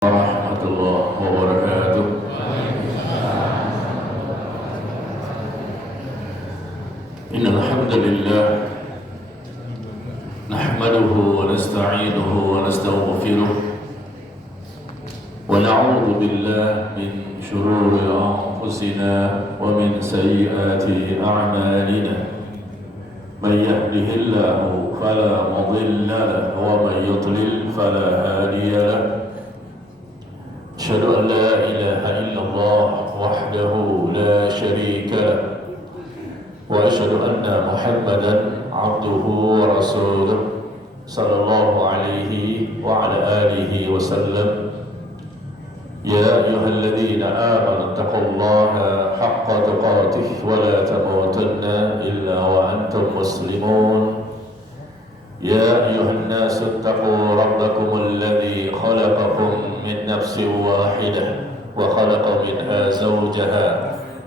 Warahmatullahi wabarakatuh. Innal hamdalillah nahmaduhu wa nasta'inuhu wa nastaghfiruh wa na'udzu billahi min shururi anfusina wa min sayyiati a'malina. Man yahdihillahu fala mudilla lahu wa man yudlil fala hadiya lahu. أشهد أن لا إله إلا الله وحده لا شريك له وأشهد أن محمدا عبده ورسوله صلى الله عليه وعلى آله وسلم. يا أيها الذين آمنوا اتقوا الله حق تقاته ولا تموتن إلا وأنتم مسلمون. يا أيها الناس اتقوا ربكم الذي خلقكم من نفس واحدة وخلق منها زوجها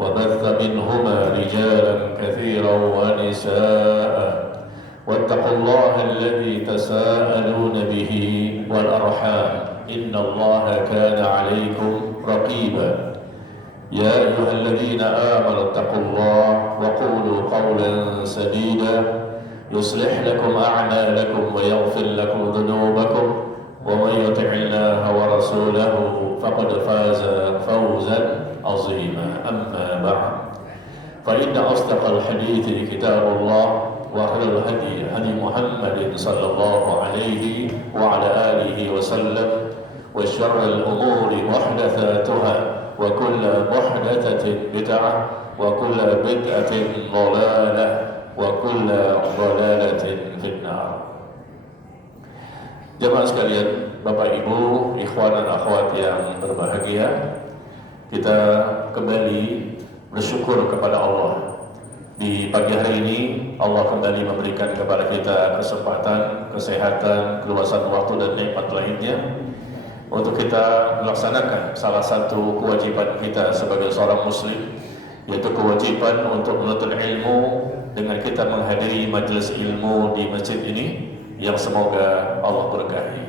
وبث منهما رجالا كثيرا ونساء واتقوا الله الذي تساءلون به والأرحام إن الله كان عليكم رقيبا. يا أيها الذين آمنوا اتقوا الله وقولوا قولا سديدا يصلح لكم أعمالكم ويغفر لكم ذنوبكم ومن يطع الله ورسوله فقد فاز فوزا عظيما. أما بعد فإن أصدق الحديث كتاب الله وخير الهدي هدي محمد صلى الله عليه وعلى آله وسلم وشر الأمور محدثاتها وكل محدثة بدعة وكل بدعة ضلالة wa kullu dhalalatin finnar. Jemaah sekalian, Bapak Ibu, ikhwan dan akhwat yang berbahagia, kita kembali bersyukur kepada Allah. Di pagi hari ini Allah kembali memberikan kepada kita kesempatan, kesehatan, keluasan waktu dan nikmat lainnya untuk kita melaksanakan salah satu kewajiban kita sebagai seorang muslim, yaitu kewajiban untuk menuntut ilmu dengan kita menghadiri majelis ilmu di masjid ini yang semoga Allah berkahi.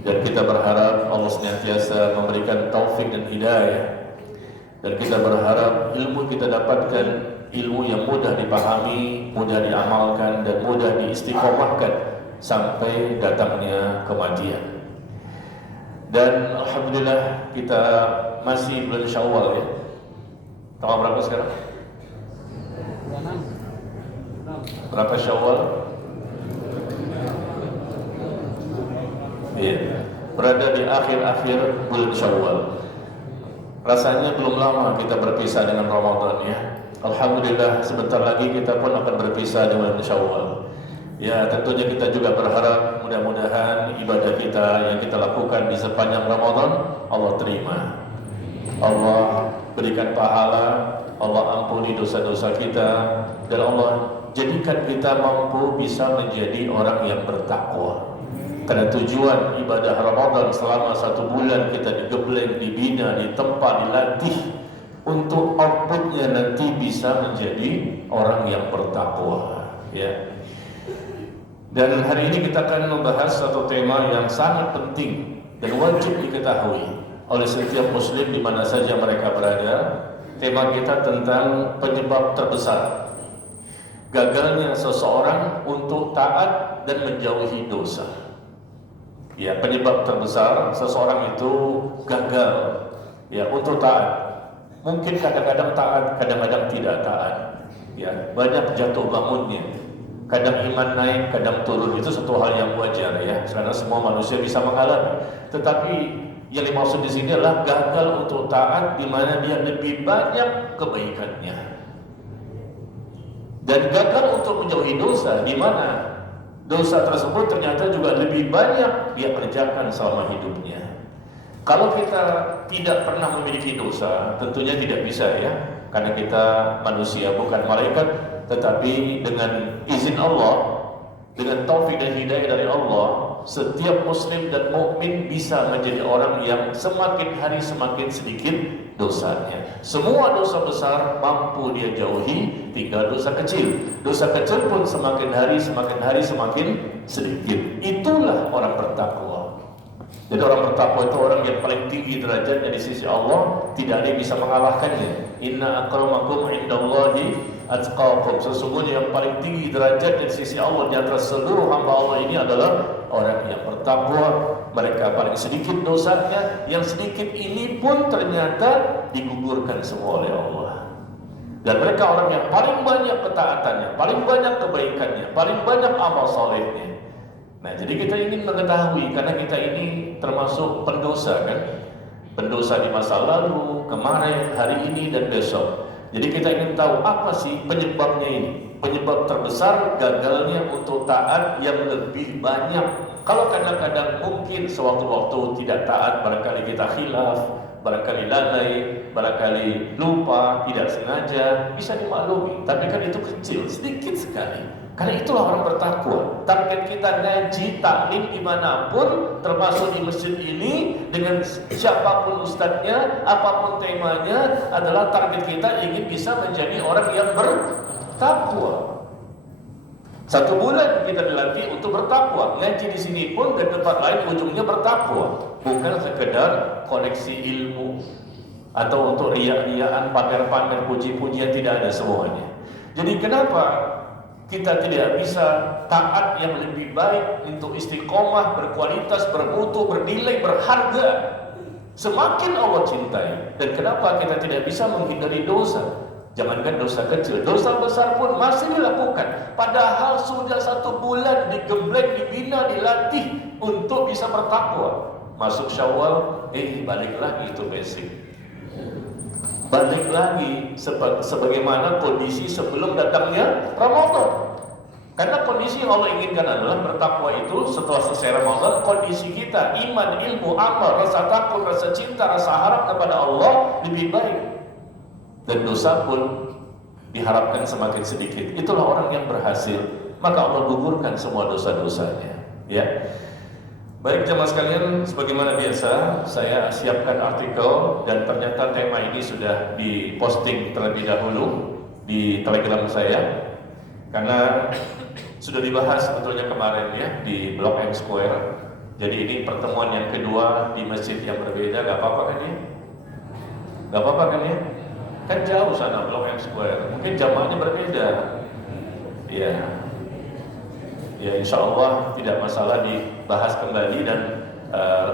Dan kita berharap Allah senantiasa memberikan taufik dan hidayah. Dan kita berharap ilmu kita dapatkan ilmu yang mudah dipahami, mudah diamalkan dan mudah diistiqomahkan sampai datangnya kematian. Dan alhamdulillah kita masih bulan Syawal ya. Tanggal berapa sekarang? Berapa Syawal? Iya, berada di akhir-akhir bulan Syawal. Rasanya belum lama kita berpisah dengan Ramadan ya. Alhamdulillah sebentar lagi kita pun akan berpisah dengan Syawal. Ya, tentunya kita juga berharap mudah-mudahan ibadah kita yang kita lakukan di sepanjang Ramadan Allah terima. Allah berikan pahala, Allah ampuni dosa-dosa kita, dan Allah jadikan kita mampu bisa menjadi orang yang bertakwa. Karena tujuan ibadah Ramadan selama 1 bulan kita digebleng, dibina, ditempa, dilatih untuk outputnya nanti bisa menjadi orang yang bertakwa. Ya. Dan hari ini kita akan membahas satu tema yang sangat penting dan wajib diketahui oleh setiap muslim di mana saja mereka berada. Tema kita tentang penyebab terbesar gagalnya seseorang untuk taat dan menjauhi dosa. Ya, penyebab terbesar seseorang itu gagal ya untuk taat. Mungkin kadang-kadang taat, kadang-kadang tidak taat. Ya, banyak jatuh bangunnya. Kadang iman naik, kadang turun. Itu satu hal yang wajar ya, karena semua manusia bisa mengalami. Tetapi yang dimaksud di sini adalah gagal untuk taat di mana dia lebih banyak kebaikannya. Dan gagal untuk menjauhi dosa di mana dosa tersebut ternyata juga lebih banyak dia kerjakan selama hidupnya. Kalau kita tidak pernah memiliki dosa, tentunya tidak bisa ya, karena kita manusia bukan malaikat, tetapi dengan izin Allah, dengan taufik dan hidayah dari Allah, setiap muslim dan mukmin bisa menjadi orang yang semakin hari semakin sedikit dosanya. Semua dosa besar mampu dia jauhi, tinggal dosa kecil. Dosa kecil pun semakin hari semakin sedikit. Itulah orang bertakwa. Jadi orang bertakwa itu orang yang paling tinggi derajatnya di sisi Allah, tidak ada yang bisa mengalahkannya. Inna akramakum indallahi atqakum. Sesungguhnya yang paling tinggi derajatnya di sisi Allah di antara seluruh hamba Allah ini adalah orang yang bertakwa. Mereka paling sedikit dosanya, yang sedikit ini pun ternyata digugurkan semua oleh Allah. Dan mereka orang yang paling banyak ketaatannya, paling banyak kebaikannya, paling banyak amal solehnya. Nah, jadi kita ingin mengetahui, karena kita ini termasuk pendosa kan, pendosa di masa lalu, kemarin, hari ini, dan besok. Jadi kita ingin tahu apa sih penyebabnya ini, penyebab terbesar gagalnya untuk taat yang lebih banyak. Kalau kadang-kadang mungkin sewaktu-waktu tidak taat, barangkali kita khilaf, barangkali lalai, barangkali lupa, tidak sengaja, bisa dimaklumi. Tapi kan itu kecil, sedikit sekali. Karena itulah orang bertakwa. Target kita ngaji, taklim dimanapun, termasuk di masjid ini, dengan siapapun ustadznya, apapun temanya, adalah target kita ingin bisa menjadi orang yang bertakwa. 1 bulan kita dilatih untuk bertakwa. Ngaji di sini pun dan tempat lain ujungnya bertakwa, bukan sekedar koleksi ilmu atau untuk riak-riaan, pamer-pamer, puji-pujian, tidak ada semuanya. Jadi kenapa kita tidak bisa taat yang lebih baik untuk istiqomah, berkualitas, bermutu, bernilai, berharga? Semakin Allah cintai. Dan kenapa kita tidak bisa menghindari dosa? Jangankan dosa kecil, dosa besar pun masih dilakukan. Padahal sudah 1 bulan digembleng, dibina, dilatih untuk bisa bertakwa. Masuk Syawal, balik lagi itu basic. Balik lagi sebagaimana kondisi sebelum datangnya Ramadan. Karena kondisi yang Allah inginkan adalah bertakwa itu setelah selesai Ramadan, kondisi kita, iman, ilmu, amal, rasa takut, rasa cinta, rasa harap kepada Allah lebih baik. Dan dosa pun diharapkan semakin sedikit. Itulah orang yang berhasil. Maka Allah gugurkan semua dosa-dosanya. Ya. Baik jemaah sekalian, sebagaimana biasa saya siapkan artikel dan ternyata tema ini sudah diposting terlebih dahulu di Telegram saya, karena sudah dibahas sebetulnya kemarin ya di Blok M Square. Jadi ini pertemuan yang kedua di masjid yang berbeda. Gak apa-apa kan ya? Gak apa-apa kan ya? Kan jauh sana Blok M Square, mungkin jamaahnya berbeda. Ya, insya Allah tidak masalah dibahas kembali. Dan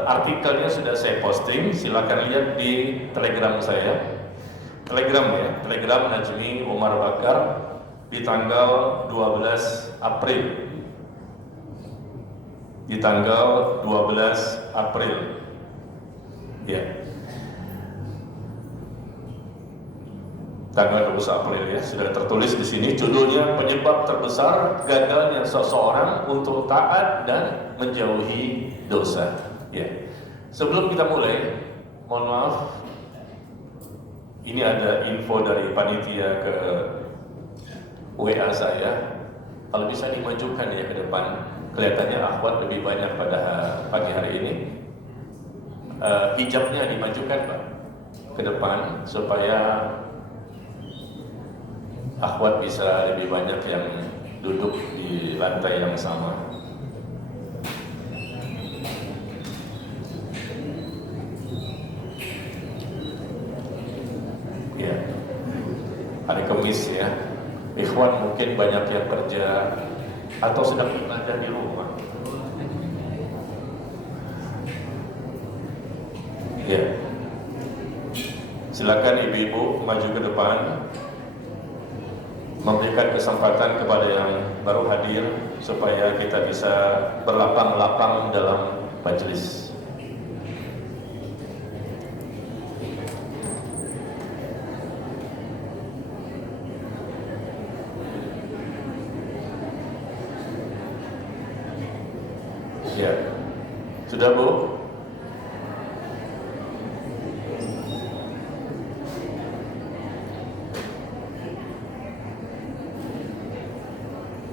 artikelnya sudah saya posting, silakan lihat di Telegram saya. Telegram ya, Telegram Najmi Umar Bakar di tanggal 12 April. Di tanggal 12 April. Ya. Tanggal 12 April ya, sudah tertulis di sini judulnya penyebab terbesar gagalnya seseorang untuk taat dan menjauhi dosa. Ya. Sebelum kita mulai, mohon maaf, ini ada info dari panitia ke WA saya. Kalau bisa dimajukan ya ke depan, kelihatannya akhwat lebih banyak pada pagi hari ini. Hijabnya dimajukan Pak ke depan supaya akhwat bisa lebih banyak yang duduk di lantai yang sama. Ya, hari Kamis ya. Ikhwan mungkin banyak yang kerja atau sedang belajar di rumah. Ya, silakan ibu-ibu maju ke depan, memberikan kesempatan kepada yang baru hadir supaya kita bisa berlapang-lapang dalam majelis. Ya, sudah Bu?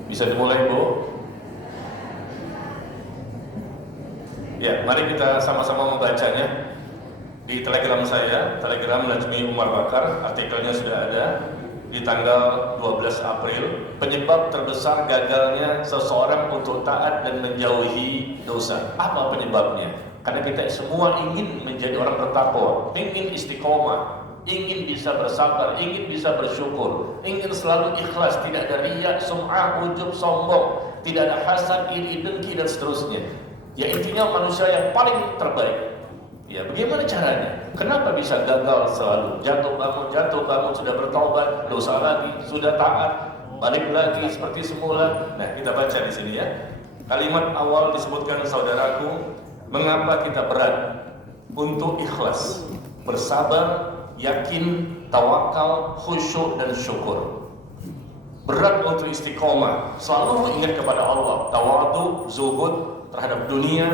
Bisa dimulai Bu? Ya, mari kita sama-sama membacanya di Telegram saya, Telegram Najmi Umar Bakar. Artikelnya sudah ada di tanggal 12 April. Penyebab terbesar gagalnya seseorang untuk taat dan menjauhi dosa. Apa penyebabnya? Karena kita semua ingin menjadi orang bertakwa, ingin istiqomah, ingin bisa bersabar, ingin bisa bersyukur, ingin selalu ikhlas, tidak ada riya, sum'ah, ujub, sombong, tidak ada hasad, iri, dengki dan seterusnya. Ya intinya manusia yang paling terbaik. Ya bagaimana caranya? Kenapa bisa gagal selalu? Jatuh bangun, sudah bertaubat, dosa lagi, sudah taat, balik lagi seperti semula. Nah, kita baca di sini ya. Kalimat awal disebutkan, saudaraku, mengapa kita berat untuk ikhlas, bersabar, yakin, tawakal, khusyuk dan syukur. Berat untuk istiqomah, selalu ingat kepada Allah, tawadhu, zuhud terhadap dunia,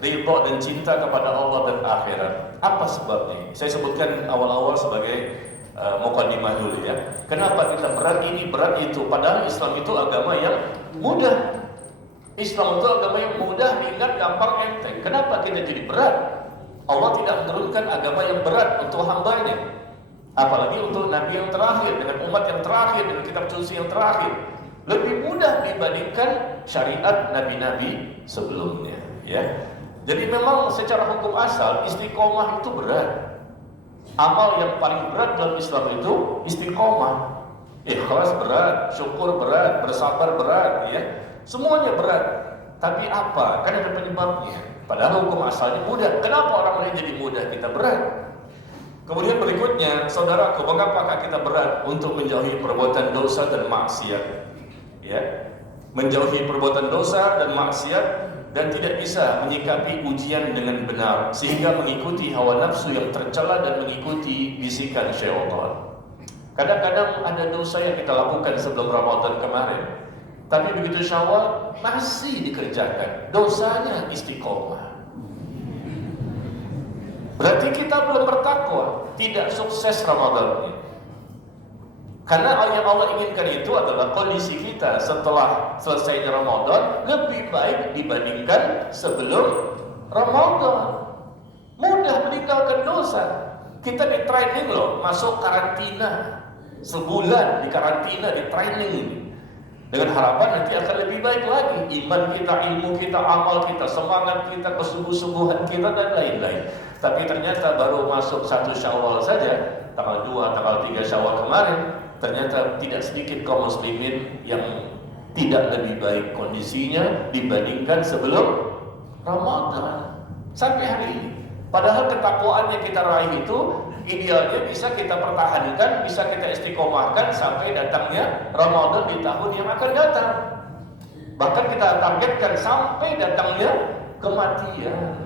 ridha dan cinta kepada Allah dan akhirat. Apa sebabnya? Saya sebutkan awal-awal sebagai muqaddimah dulu ya. Kenapa kita berat ini, berat itu? Padahal Islam itu agama yang mudah. Islam itu agama yang mudah, ringan, gampang, enteng. Kenapa kita jadi berat? Allah tidak menurunkan agama yang berat untuk hambanya. Apalagi untuk Nabi yang terakhir, dengan umat yang terakhir, dengan kitab suci yang terakhir. Lebih mudah dibandingkan syariat Nabi-Nabi sebelumnya ya. Jadi memang secara hukum asal istiqomah itu berat. Amal yang paling berat dalam Islam itu istiqomah. Ikhlas berat, syukur berat, bersabar berat ya. Semuanya berat. Tapi apa? Kan ada penyebabnya. Padahal hukum asalnya mudah. Kenapa orang lain jadi mudah, kita berat? Kemudian berikutnya, saudaraku, mengapakah kita berat untuk menjauhi perbuatan dosa dan maksiat? Ya. Menjauhi perbuatan dosa dan maksiat dan tidak bisa menyikapi ujian dengan benar sehingga mengikuti hawa nafsu yang tercela dan mengikuti bisikan syaitan. Kadang-kadang ada dosa yang kita lakukan sebelum Ramadan kemarin, tapi begitu Syawal masih dikerjakan. Dosanya istiqomah. Berarti kita belum bertakwa, tidak sukses Ramadan. Karena yang Allah inginkan itu adalah kondisi kita setelah selesainya Ramadan lebih baik dibandingkan sebelum Ramadan. Mudah meninggalkan dosa. Kita di training loh, masuk karantina. Sebulan di karantina, di training. Dengan harapan nanti akan lebih baik lagi. Iman kita, ilmu kita, amal kita, semangat kita, kesungguh-sungguhan kita dan lain-lain. Tapi ternyata baru masuk 1 Syawal saja, tanggal 2, tanggal 3 Syawal kemarin, ternyata tidak sedikit kaum muslimin yang tidak lebih baik kondisinya dibandingkan sebelum Ramadan sampai hari ini. Padahal ketakwaan yang kita raih itu idealnya bisa kita pertahankan, bisa kita istiqomahkan sampai datangnya Ramadan di tahun yang akan datang. Bahkan kita targetkan sampai datangnya kematian.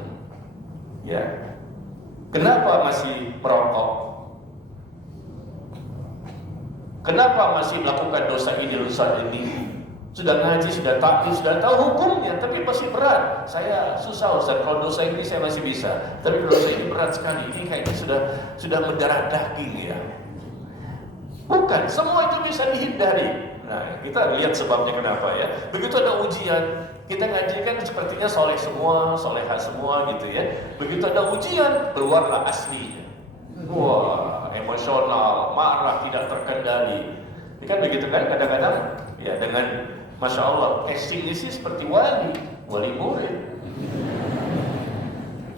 Ya. Kenapa masih merokok? Kenapa masih melakukan dosa ini, dosa ini? Sudah ngaji, sudah taklid, sudah tahu hukumnya, tapi masih berat. Saya susah Ustaz, kalau dosa ini saya masih bisa, tapi dosa ini berat sekali. Ini kayaknya sudah mendarah daging ya. Bukan, semua itu bisa dihindari. Nah, kita lihat sebabnya kenapa ya. Begitu ada ujian, kita ngaji kan sepertinya soleh semua, soleha semua gitu ya. Begitu ada ujian, keluarlah aslinya. Wah, emosional, marah, tidak terkendali. Ini kan begitu kan kadang-kadang ya dengan Masya Allah, casting sih seperti wali murid.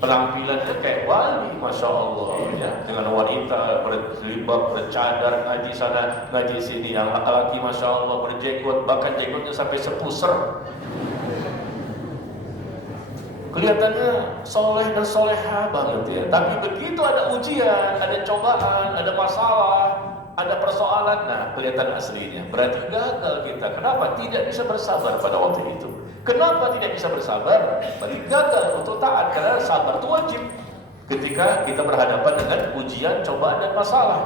Penampilannya kayak wali, Masya Allah ya. Dengan wanita berjilbab, bercadar, ngaji sana, ngaji sini. Yang laki-laki Masya Allah berjenggot, bahkan jenggotnya sampai sepuser. Kelihatannya soleh dan soleha banget ya. Tapi begitu ada ujian, ada cobaan, ada masalah, ada persoalan, nah kelihatan aslinya. Berarti gagal kita. Kenapa? Tidak bisa bersabar pada waktu itu. Kenapa tidak bisa bersabar? Berarti gagal untuk taat, karena sabar itu wajib ketika kita berhadapan dengan ujian, cobaan dan masalah.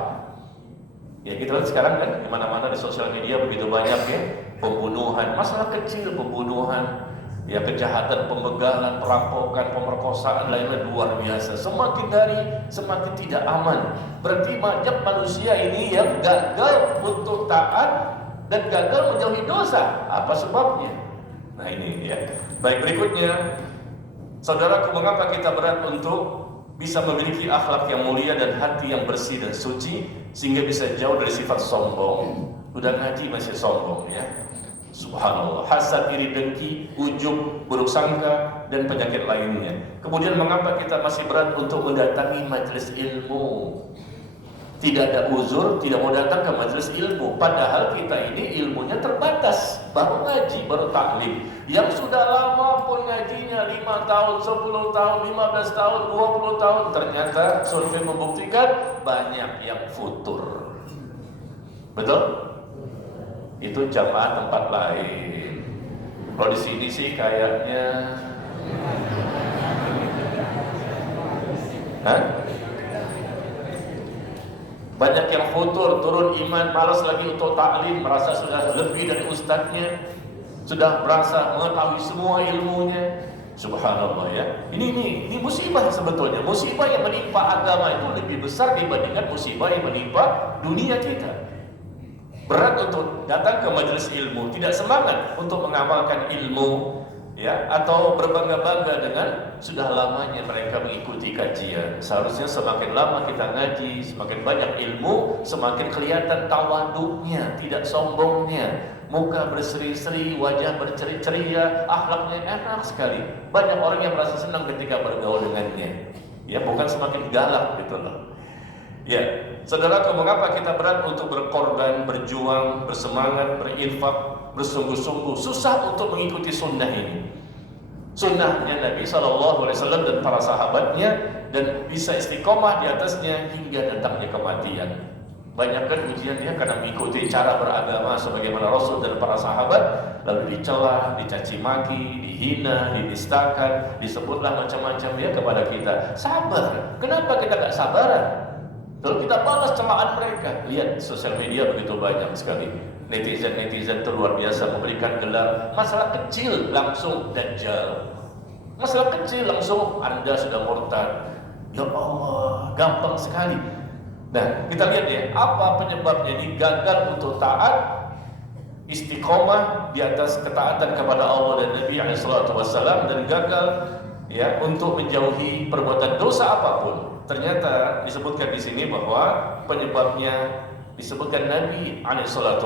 Ya kita lihat sekarang kan kemana-mana di sosial media begitu banyak ya pembunuhan, masalah kecil pembunuhan. Ya kejahatan, pembegalan, perampokan, pemerkosaan lainnya luar biasa. Semakin hari semakin tidak aman. Berarti banyak manusia ini yang gagal untuk taat dan gagal menjauhi dosa. Apa sebabnya? Nah ini ya. Baik, berikutnya, saudaraku, mengapa kita berat untuk bisa memiliki akhlak yang mulia dan hati yang bersih dan suci sehingga bisa jauh dari sifat sombong. Udah ngaji masih sombong ya. Subhanallah, hasad, iri, dengki, ujub, buruk sangka, dan penyakit lainnya. Kemudian mengapa kita masih berat untuk mendatangi majelis ilmu? Tidak ada uzur, tidak mau datang ke majelis ilmu. Padahal kita ini ilmunya terbatas. Baru ngaji, baru taklim. Yang sudah lama pun ngajinya 5 tahun, 10 tahun, 15 tahun, 20 tahun. Ternyata survei membuktikan banyak yang futur. Betul? Itu jamaah tempat lain. Kalau di sini sih kayaknya, banyak yang futur, turun iman, malas lagi untuk taklim, merasa sudah lebih dari ustadznya, sudah merasa mengetahui semua ilmunya. Subhanallah ya. Ini musibah sebetulnya. Musibah yang menimpa agama itu lebih besar dibandingkan musibah yang menimpa dunia kita. Berat untuk datang ke majelis ilmu, tidak semangat untuk mengamalkan ilmu, ya, atau berbangga-bangga dengan sudah lamanya mereka mengikuti kajian. Seharusnya semakin lama kita ngaji, semakin banyak ilmu, semakin kelihatan tawaduknya, tidak sombongnya, muka berseri-seri, wajah berceria, akhlaknya enak sekali. Banyak orang yang merasa senang ketika bergaul dengannya. Ya, bukan semakin galak gitu loh. Ya, saudaraku, mengapa kita berat untuk berkorban, berjuang, bersemangat, berinfak, bersungguh-sungguh, susah untuk mengikuti sunnah ini. Sunnahnya Nabi SAW dan para sahabatnya, dan bisa istiqomah di atasnya hingga datangnya kematian. Banyak kan ujiannya karena mengikuti cara beragama sebagaimana Rasul dan para sahabat, lalu dicela, dicaci maki, dihina, dinistakan, disebutlah macam-macam ya kepada kita. Sabar. Kenapa kita gak sabaran? Lalu kita balas celaan mereka. Lihat sosial media begitu banyak sekali. Netizen itu luar biasa memberikan gelar masalah kecil langsung dajjal. Masalah kecil langsung Anda sudah murtad. Ya Allah, gampang sekali. Nah, kita lihat ya, apa penyebabnya ini gagal untuk taat, istiqomah di atas ketaatan kepada Allah dan Nabi SAW, dan gagal ya untuk menjauhi perbuatan dosa apapun. Ternyata disebutkan di sini bahwa penyebabnya disebutkan Nabi SAW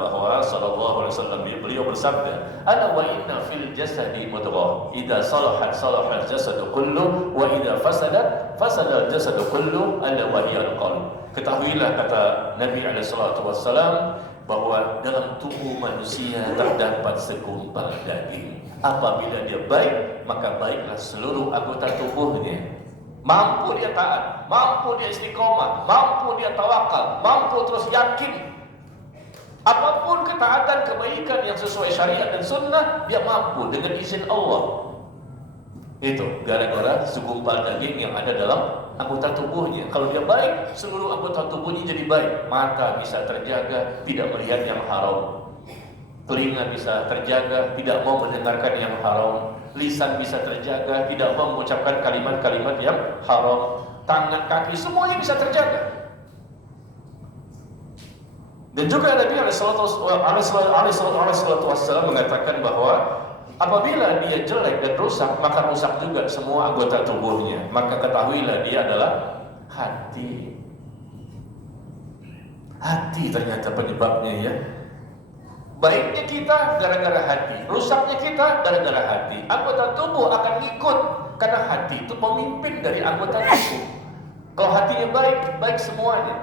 bahwa SAW beliau bersabda, "Ala wa inna fil jasadi mudghah, idza salahat salahal jasadu kullu, wa idza fasadat fasadal jasadu kullu, ala wa hiya al-qalb." Ketahuilah, kata Nabi SAW, bahwa dalam tubuh manusia terdapat segumpal daging. Apabila dia baik, maka baiklah seluruh anggota tubuhnya. Mampu dia taat, mampu dia istiqomah, mampu dia tawakal, mampu terus yakin. Apapun ketaatan, kebaikan yang sesuai syariat dan sunnah, dia mampu dengan izin Allah. Itu gara-gara segumpal daging yang ada dalam anggota tubuhnya. Kalau dia baik, seluruh anggota tubuhnya jadi baik. Mata bisa terjaga, tidak melihat yang haram. Telinga bisa terjaga, tidak mau mendengarkan yang haram. Lisan bisa terjaga, tidak mau mengucapkan kalimat-kalimat yang haram. Tangan, kaki, semuanya bisa terjaga. Dan juga Nabi SAW mengatakan bahwa apabila dia jelek dan rusak, maka rusak juga semua anggota tubuhnya. Maka ketahuilah dia adalah hati. Hati ternyata penyebabnya ya. Baiknya kita gara-gara hati, rusaknya kita gara-gara hati. Anggota tubuh akan ikut karena hati itu pemimpin dari anggota tubuh. Kalau hatinya baik, baik semuanya.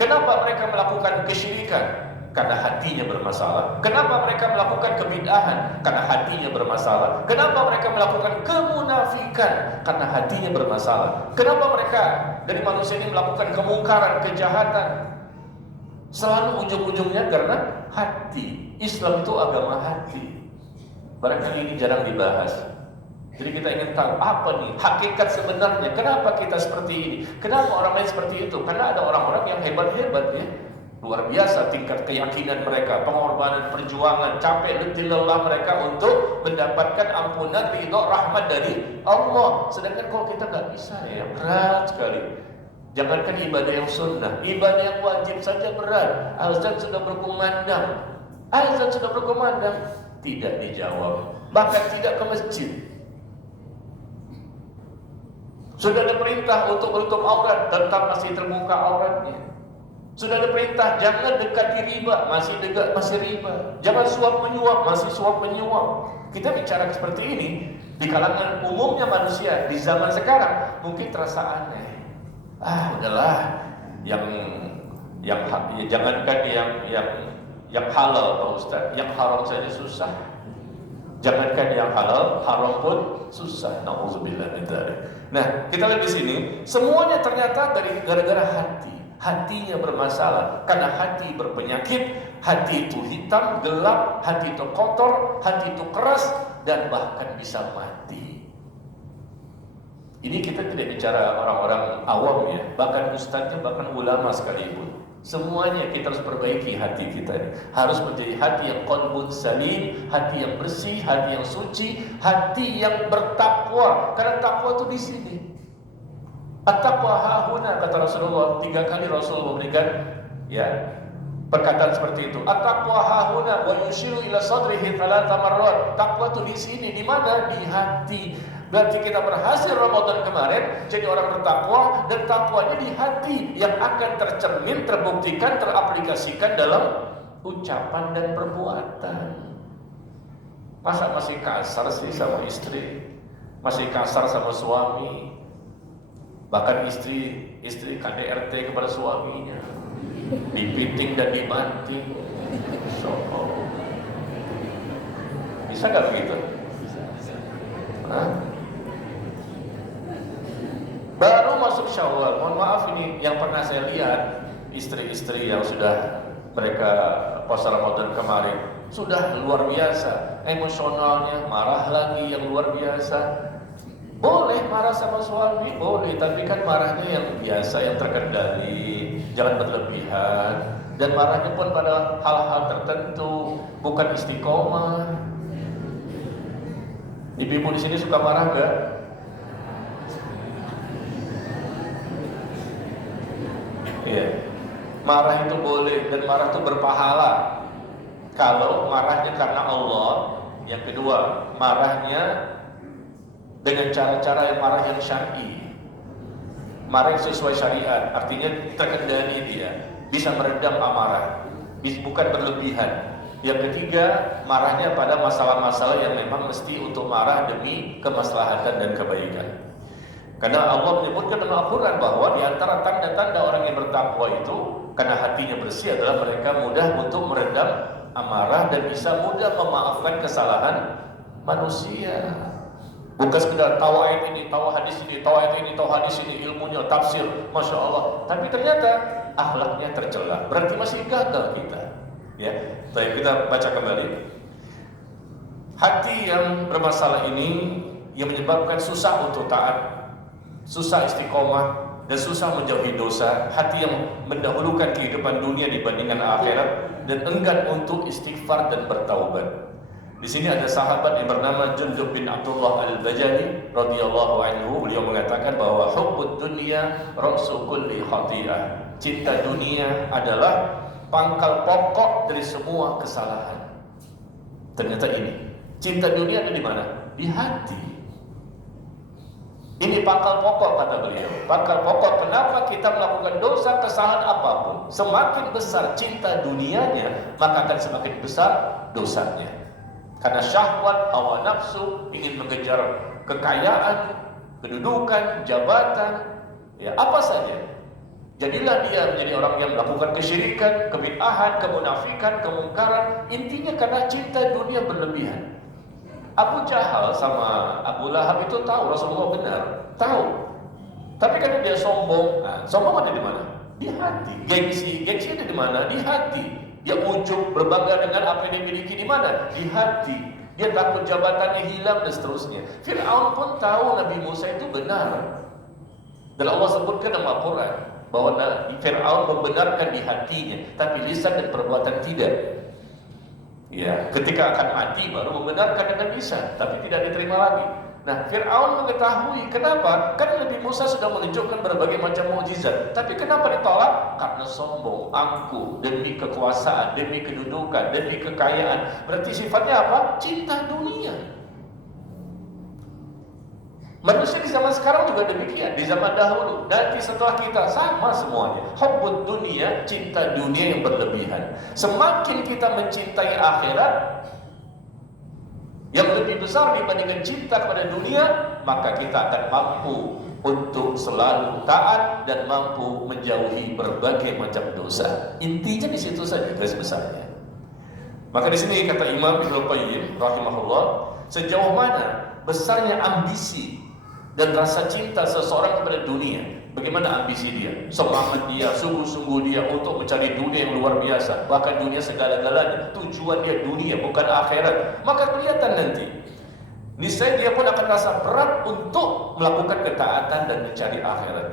Kenapa mereka melakukan kesyirikan? Karena hatinya bermasalah. Kenapa mereka melakukan kebid'ahan? Karena hatinya bermasalah. Kenapa mereka melakukan kemunafikan? Karena hatinya bermasalah. Kenapa mereka dari manusia ini melakukan kemungkaran, kejahatan? Selalu ujung-ujungnya karena hati. Islam itu agama hati. Barangkali ini jarang dibahas. Jadi kita ingin tahu apa nih hakikat sebenarnya. Kenapa kita seperti ini? Kenapa orang lain seperti itu? Karena ada orang-orang yang hebat-hebat ya. Luar biasa tingkat keyakinan mereka, pengorbanan, perjuangan, capek letih lelah mereka untuk mendapatkan ampunan, ridho, rahmat dari Allah. Sedangkan kalau kita nggak bisa ya, berat sekali. Jangankan ibadah yang sunnah, ibadah yang wajib saja berat. Azan sudah berkumandang, tidak dijawab, bahkan tidak ke masjid. Sudah ada perintah untuk menutup aurat, tetap masih terbuka auratnya. Sudah ada perintah, jangan dekati riba, masih riba. Jangan suap menyuap, masih suap menyuap. Kita bicara seperti ini di kalangan umumnya manusia di zaman sekarang mungkin terasa aneh. Udahlah, yang jangankan yang halal Pak Ustaz, yang haram saja susah. Jangankan yang halal, haram pun susah. Nauzubillah min dzalik. Nah, kita lihat di sini, semuanya ternyata dari gara-gara hati. Hatinya bermasalah, karena hati berpenyakit, hati itu hitam, gelap, hati itu kotor, hati itu keras, dan bahkan bisa mati. Ini kita tidak bicara orang-orang awam ya, bahkan ustadznya, bahkan ulama sekalipun. Semuanya kita harus perbaiki hati kita ini. Harus menjadi hati yang qalbun salim, hati yang bersih, hati yang suci, hati yang bertakwa. Karena takwa itu di sini. At-taqwa hahuna, kata Rasulullah. 3 kali Rasul memberikan perkataan seperti itu. At-taqwa hahuna wa yushiru ila sadrihi 3 marrat. Takwa itu di sini, di mana? Di hati. Berarti kita berhasil Ramadan kemarin jadi orang bertakwa, dan takwanya di hati yang akan tercermin, terbuktikan, teraplikasikan dalam ucapan dan perbuatan. Masa masih kasar sih sama istri? Masih kasar sama suami? Bahkan istri KDRT kepada suaminya, dipiting dan dibanting. Bisa gak begitu? Baru masuk Syawal, mohon maaf ini yang pernah saya lihat istri-istri yang sudah mereka puasa Ramadan kemarin sudah luar biasa emosionalnya, marah lagi yang luar biasa. Boleh marah sama suami, boleh, tapi kan marahnya yang biasa, yang terkendali, jangan berlebihan. Dan marahnya pun pada hal-hal tertentu, bukan istiqomah. Ibu-ibu di sini suka marah enggak? Iya. Marah itu boleh, dan marah itu berpahala. Kalau marahnya karena Allah. Yang kedua, marahnya dengan cara-cara yang marah yang syar'i, marah yang sesuai syariat, artinya terkendali dia, bisa meredam amarah, bukan berlebihan. Yang ketiga, marahnya pada masalah-masalah yang memang mesti untuk marah demi kemaslahatan dan kebaikan. Karena Allah menyebutkan dalam Al-Quran bahwa di antara tanda-tanda orang yang bertakwa itu, karena hatinya bersih, adalah mereka mudah untuk meredam amarah dan bisa mudah memaafkan kesalahan manusia. Bukan sekedar tahu ayat ini, tahu hadis ini, tahu ayat ini, tahu hadis ini, ilmunya, tafsir, Masya Allah. Tapi ternyata akhlaknya tercela. Berarti masih gagal kita. Ya, baik, kita baca kembali. Hati yang bermasalah ini yang menyebabkan susah untuk taat, susah istiqomah, dan susah menjauhi dosa. Hati yang mendahulukan kehidupan dunia dibandingkan akhirat, dan enggan untuk istighfar dan bertaubat. Di sini ada sahabat yang bernama Jundub bin Abdullah Al-Bajali radhiyallahu anhu. Beliau mengatakan bahwa hubbud dunya ra'su kulli khati'ah. Cinta dunia adalah pangkal pokok dari semua kesalahan. Ternyata ini, cinta dunia ada di mana? Di hati. Ini pangkal pokok, kata beliau. Pangkal pokok kenapa kita melakukan dosa, kesalahan apapun. Semakin besar cinta dunianya, maka akan semakin besar dosanya. Karena syahwat, hawa nafsu, ingin mengejar kekayaan, kedudukan, jabatan, ya apa saja. Jadilah dia menjadi orang yang melakukan kesyirikan, kebid'ahan, kemunafikan, kemungkaran. Intinya karena cinta dunia berlebihan. Abu Jahal sama Abu Lahab itu tahu Rasulullah benar, tahu. Tapi karena dia sombong, sombong ada di mana? Di hati. Gengsi ada di mana? Di hati. Dia ujub, berbangga dengan apa yang dimiliki di mana? Di hati. Dia takut jabatannya hilang dan seterusnya. Fir'aun pun tahu Nabi Musa itu benar. Dan Allah sebutkan dalam Al-Quran bahwa Fir'aun membenarkan di hatinya, tapi lisan dan perbuatan tidak. Ya, ketika akan mati baru membenarkan dengan lisan, tapi tidak diterima lagi. Nah, Fir'aun mengetahui kenapa? Karena Nabi Musa sudah menunjukkan berbagai macam mukjizat. Tapi kenapa ditolak? Karena sombong, angkuh, demi kekuasaan, demi kedudukan, demi kekayaan. Berarti sifatnya apa? Cinta dunia. Manusia di zaman sekarang juga demikian, di zaman dahulu, nanti setelah kita sama semuanya. Hubbud dunia, cinta dunia yang berlebihan. Semakin kita mencintai akhirat yang lebih besar dibandingkan cinta kepada dunia, maka kita akan mampu untuk selalu taat dan mampu menjauhi berbagai macam dosa. Intinya di situ saja garis besarnya. Maka di sini kata Imam Ibnu Qayyim rahimahullah, sejauh mana besarnya ambisi dan rasa cinta seseorang kepada dunia. Bagaimana ambisi dia, semangat dia, sungguh-sungguh dia untuk mencari dunia yang luar biasa, bahkan dunia segala-galanya. Tujuan dia dunia, bukan akhirat. Maka kelihatan nanti, niscaya dia pun akan rasa berat untuk melakukan ketaatan dan mencari akhirat.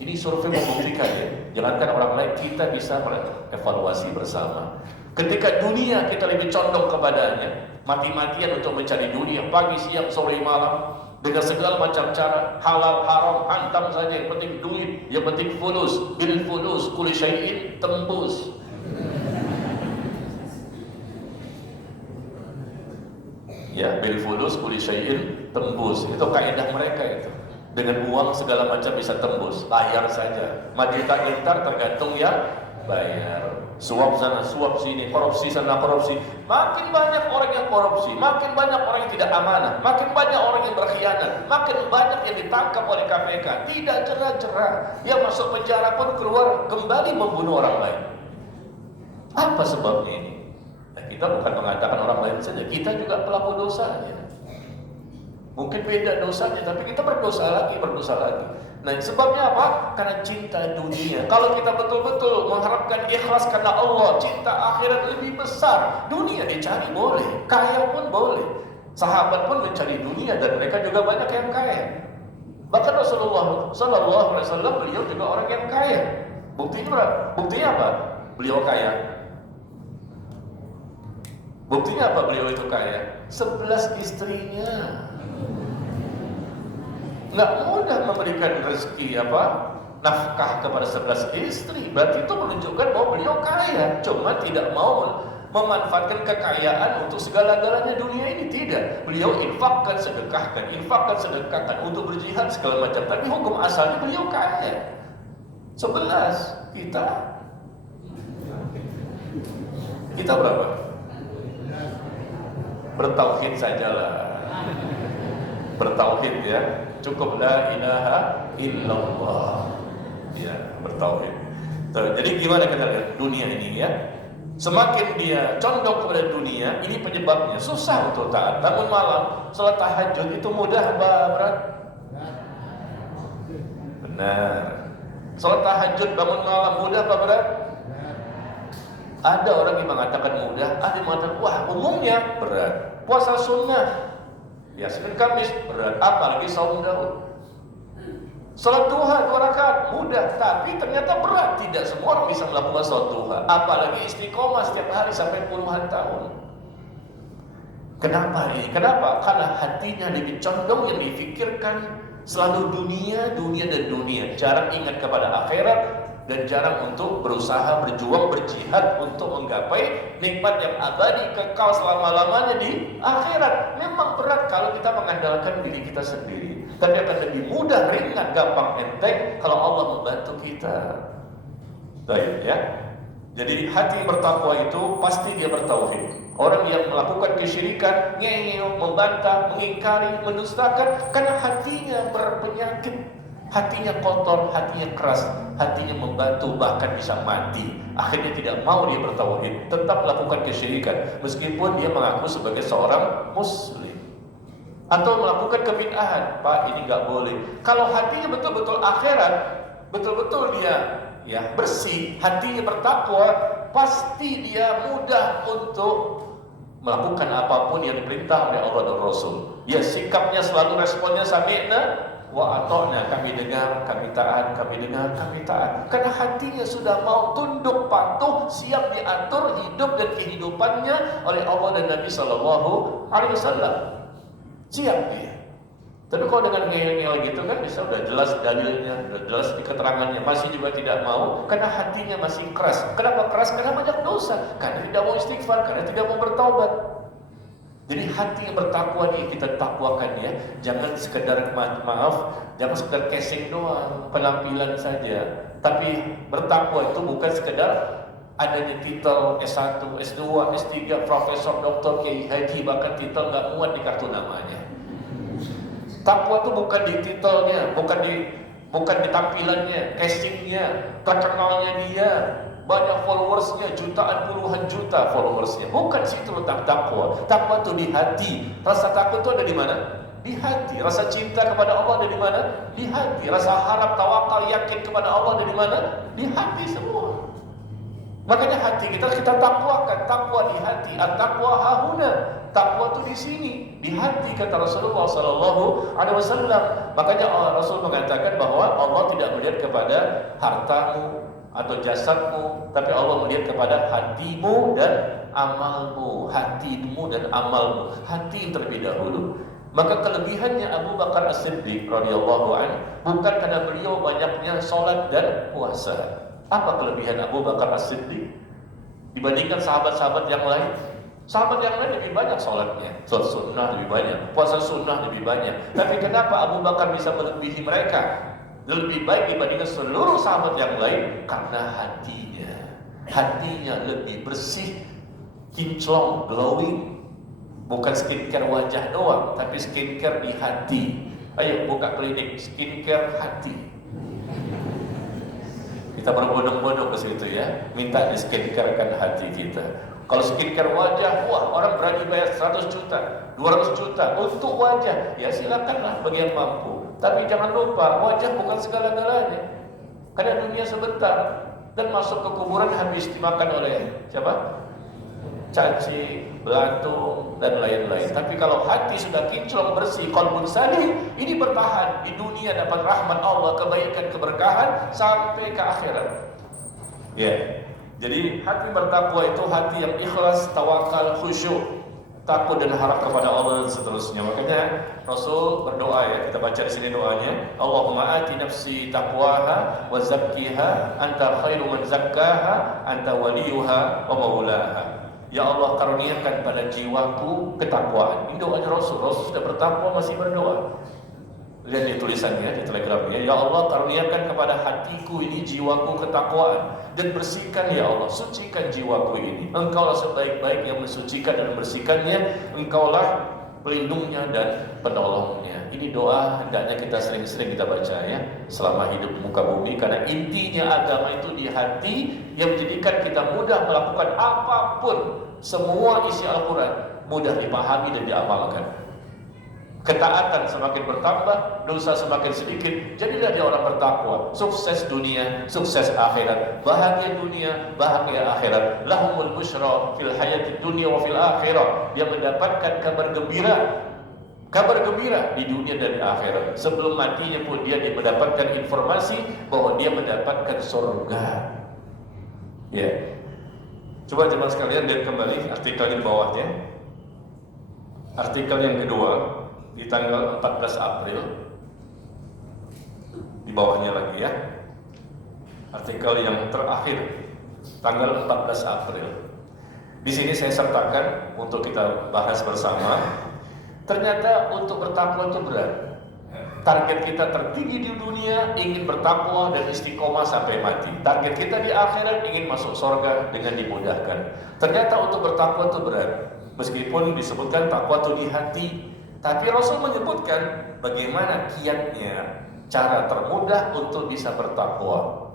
Ini survei membuktikan ya. Jangankan orang lain, kita bisa evaluasi bersama. Ketika dunia kita lebih condong kepadanya, mati-matian untuk mencari dunia, pagi, siang, sore, malam, dengan segala macam cara, halal, haram, hantam saja, yang penting duit, yang penting fulus, bil fulus, kulli syai'in tembus. Ya, bil fulus, kulli syai'in tembus. Itu kaidah mereka itu. Dengan uang segala macam bisa tembus, bayar saja. Madita intar tergantung yang bayar. Suap sana, suap sini, korupsi sana, korupsi. Makin banyak orang yang korupsi, makin banyak orang yang tidak amanah, makin banyak orang yang berkhianat, makin banyak yang ditangkap oleh KPK, tidak jerah-jerah. Yang masuk penjara pun keluar kembali membunuh orang lain. Apa sebabnya ini? Nah, kita bukan mengatakan orang lain saja, kita juga pelaku dosanya. Mungkin beda dosanya, tapi kita berdosa lagi. Nah, sebabnya apa? Karena cinta dunia. Kalau kita betul-betul mengharapkan ikhlas karena Allah, cinta akhirat lebih besar. Dunia dicari boleh, kaya pun boleh. Sahabat pun mencari dunia dan mereka juga banyak yang kaya. Bahkan Rasulullah Sallallahu Alaihi Wasallam beliau juga orang yang kaya. Buktinya apa? Beliau kaya. Buktinya apa beliau itu kaya? 11 istrinya. Nggak mudah memberikan rezeki nafkah kepada 11 istri. Berarti itu menunjukkan bahwa beliau kaya, cuma tidak mau memanfaatkan kekayaan untuk segala-galanya dunia ini. Tidak, beliau infakkan, sedekahkan untuk berjihad segala macam. Tapi hukum asalnya beliau kaya. 11, kita berapa? Bertauhid sajalah. Bertauhid ya. Cukup la ilaha illallah. Ya, bertauhid. Jadi gimana kita lihat dunia ini ya? Semakin dia condong kepada dunia, ini penyebabnya susah untuk taat. Bangun malam, salat tahajud itu mudah apa berat? Benar. Salat tahajud bangun malam mudah apa berat? Ada orang yang mengatakan mudah, ada yang mengatakan wah umumnya berat. Puasa sunnah ya Senin Kamis berat, apalagi saum Daud. Salat duha 2 rakaat mudah, tapi ternyata berat. Tidak semua orang bisa melakukan salat duha, apalagi istiqomah setiap hari sampai puluhan tahun. Kenapa ini? Kenapa? Karena hatinya lebih condong, yang difikirkan selalu dunia, jarang ingat kepada akhirat dan jarang untuk berusaha, berjuang, berjihad untuk menggapai nikmat yang abadi, kekal selama-lamanya di akhirat. Memang berat kalau kita mengandalkan diri kita sendiri, tapi akan lebih mudah, ringan, gampang, enteng kalau Allah membantu kita. Baik ya. Jadi hati bertakwa itu pasti dia bertauhid. Orang yang melakukan kesyirikan, ngeyel, membantah, mengingkari, mendustakan, karena hatinya berpenyakit, hatinya kotor, hatinya keras, hatinya membantu, bahkan bisa mati. Akhirnya tidak mau dia bertauhid, tetap melakukan kesyirikan meskipun dia mengaku sebagai seorang muslim. Atau melakukan kebid'ahan, Pak ini nggak boleh. Kalau hatinya betul-betul akhirat, betul-betul dia ya bersih, hatinya bertakwa, pasti dia mudah untuk melakukan apapun yang diperintah oleh Allah dan Rasul. Ya sikapnya selalu, responnya sami'na wa ata'na, kami dengar, kami taat, kami dengar, kami taat. Karena hatinya sudah mau tunduk, patuh, siap diatur hidup dan kehidupannya oleh Allah dan Nabi Sallallahu Alaihi Wasallam. Siap dia. Tapi kalau dengan ngeyel-ngeyel gitu kan bisa udah jelas dalilnya, udah jelas di keterangannya, masih juga tidak mau karena hatinya masih keras. Kenapa keras? Karena banyak dosa, karena tidak mau istighfar, karena tidak mau bertaubat. Jadi hati yang bertakwa ini kita takwakan ya. Jangan sekedar jangan sekedar casing doang, penampilan saja. Tapi bertakwa itu bukan sekedar adanya titel S1, S2, S3, profesor, doktor, kiai haji, bahkan titel nggak muat di kartu namanya. Takwa itu bukan di titelnya, bukan di tampilannya, casingnya, terkenalnya dia, banyak followersnya, jutaan puluhan juta followersnya. Bukan situ letak takwa. Takwa itu di hati. Rasa takut itu ada di mana? Di hati. Rasa cinta kepada Allah ada di mana? Di hati. Rasa harap, tawakal, yakin kepada Allah ada di mana? Di hati semua. Makanya hati kita takwakan. Takwa di hati. At-taqwa hahuna. Takwa itu di sini, di hati, kata Rasulullah Sallallahu Alaihi Wasallam. Makanya Rasul mengatakan bahwa Allah tidak melihat kepada hartamu atau jasadmu, tapi Allah melihat kepada hatimu dan amalmu. Hatimu dan amalmu, hati terlebih dahulu. Maka kelebihannya Abu Bakar As-Siddiq radhiyallahu anhu bukan karena beliau banyaknya sholat dan puasa. Apa kelebihan Abu Bakar As-Siddiq dibandingkan sahabat-sahabat yang lain? Sahabat yang lain lebih banyak sholatnya, sholat sunnah lebih banyak, puasa sunnah lebih banyak. Tapi kenapa Abu Bakar bisa melebihi mereka? Lebih baik dibandingkan seluruh sahabat yang lain? Karena hatinya lebih bersih, kinclong, glowing. Bukan skincare wajah doang, tapi skincare di hati. Ayo buka klinik skincare hati. Kita berbondong-bondong ke situ ya, minta di skincarekan hati kita. Kalau skincare wajah, wah orang berani bayar 100 juta, 200 juta untuk wajah. Ya silakanlah bagi yang mampu. Tapi jangan lupa, wajah bukan segala-galanya. Karena dunia sebentar, dan masuk ke kuburan habis dimakan oleh siapa? Cacing, belatung, dan lain-lain. Tapi kalau hati sudah kinclong, bersih, qalbun salim, ini bertahan. Di dunia dapat rahmat Allah, kebaikan, keberkahan, sampai ke akhirat. Ya. Jadi hati bertakwa itu hati yang ikhlas, tawakal, khusyuk, takut dan harap kepada Allah dan seterusnya. Makanya Rasul berdoa ya, kita baca di sini doanya, Allahumma ati nafsi taqwaha wa zakkiha anta khairu man zakkaha anta waliyuha wa maulaha. Ya Allah, karuniakan pada jiwaku ketakwaan. Ini doanya Rasul. Rasul sudah bertakwa masih berdoa. Lihat di tulisannya, di telegramnya. Ya Allah, karuniakan kepada hatiku ini jiwaku ketakwaan. Dan bersihkan ya Allah, sucikan jiwaku ini. Engkaulah sebaik-baik yang mensucikan dan membersihkannya. Engkaulah pelindungnya dan penolongnya. Ini doa hendaknya kita sering-sering kita baca ya, selama hidup di muka bumi. Karena intinya agama itu di hati, yang menjadikan kita mudah melakukan apapun. Semua isi Al-Quran mudah dipahami dan diamalkan. Ketaatan semakin bertambah, dosa semakin sedikit. Jadilah dia orang bertakwa. Sukses dunia, sukses akhirat. Bahagia dunia, bahagia akhirat. Lahumul busyra fil hayati dunia wa fil akhirat. Dia mendapatkan kabar gembira di dunia dan di akhirat. Sebelum matinya pun dia mendapatkan informasi bahwa dia mendapatkan surga. Ya. Coba jemaah sekalian lihat kembali artikel di bawahnya. Artikel yang kedua di tanggal 14 April. Di bawahnya lagi ya. Artikel yang terakhir tanggal 14 April. Di sini saya sertakan untuk kita bahas bersama. Ternyata untuk bertakwa itu berat. Target kita tertinggi di dunia ingin bertakwa dan istiqomah sampai mati. Target kita di akhirat ingin masuk surga dengan dimudahkan. Ternyata untuk bertakwa itu berat. Meskipun disebutkan takwa itu di hati, tapi Rasul menyebutkan bagaimana kiatnya, cara termudah untuk bisa bertakwa.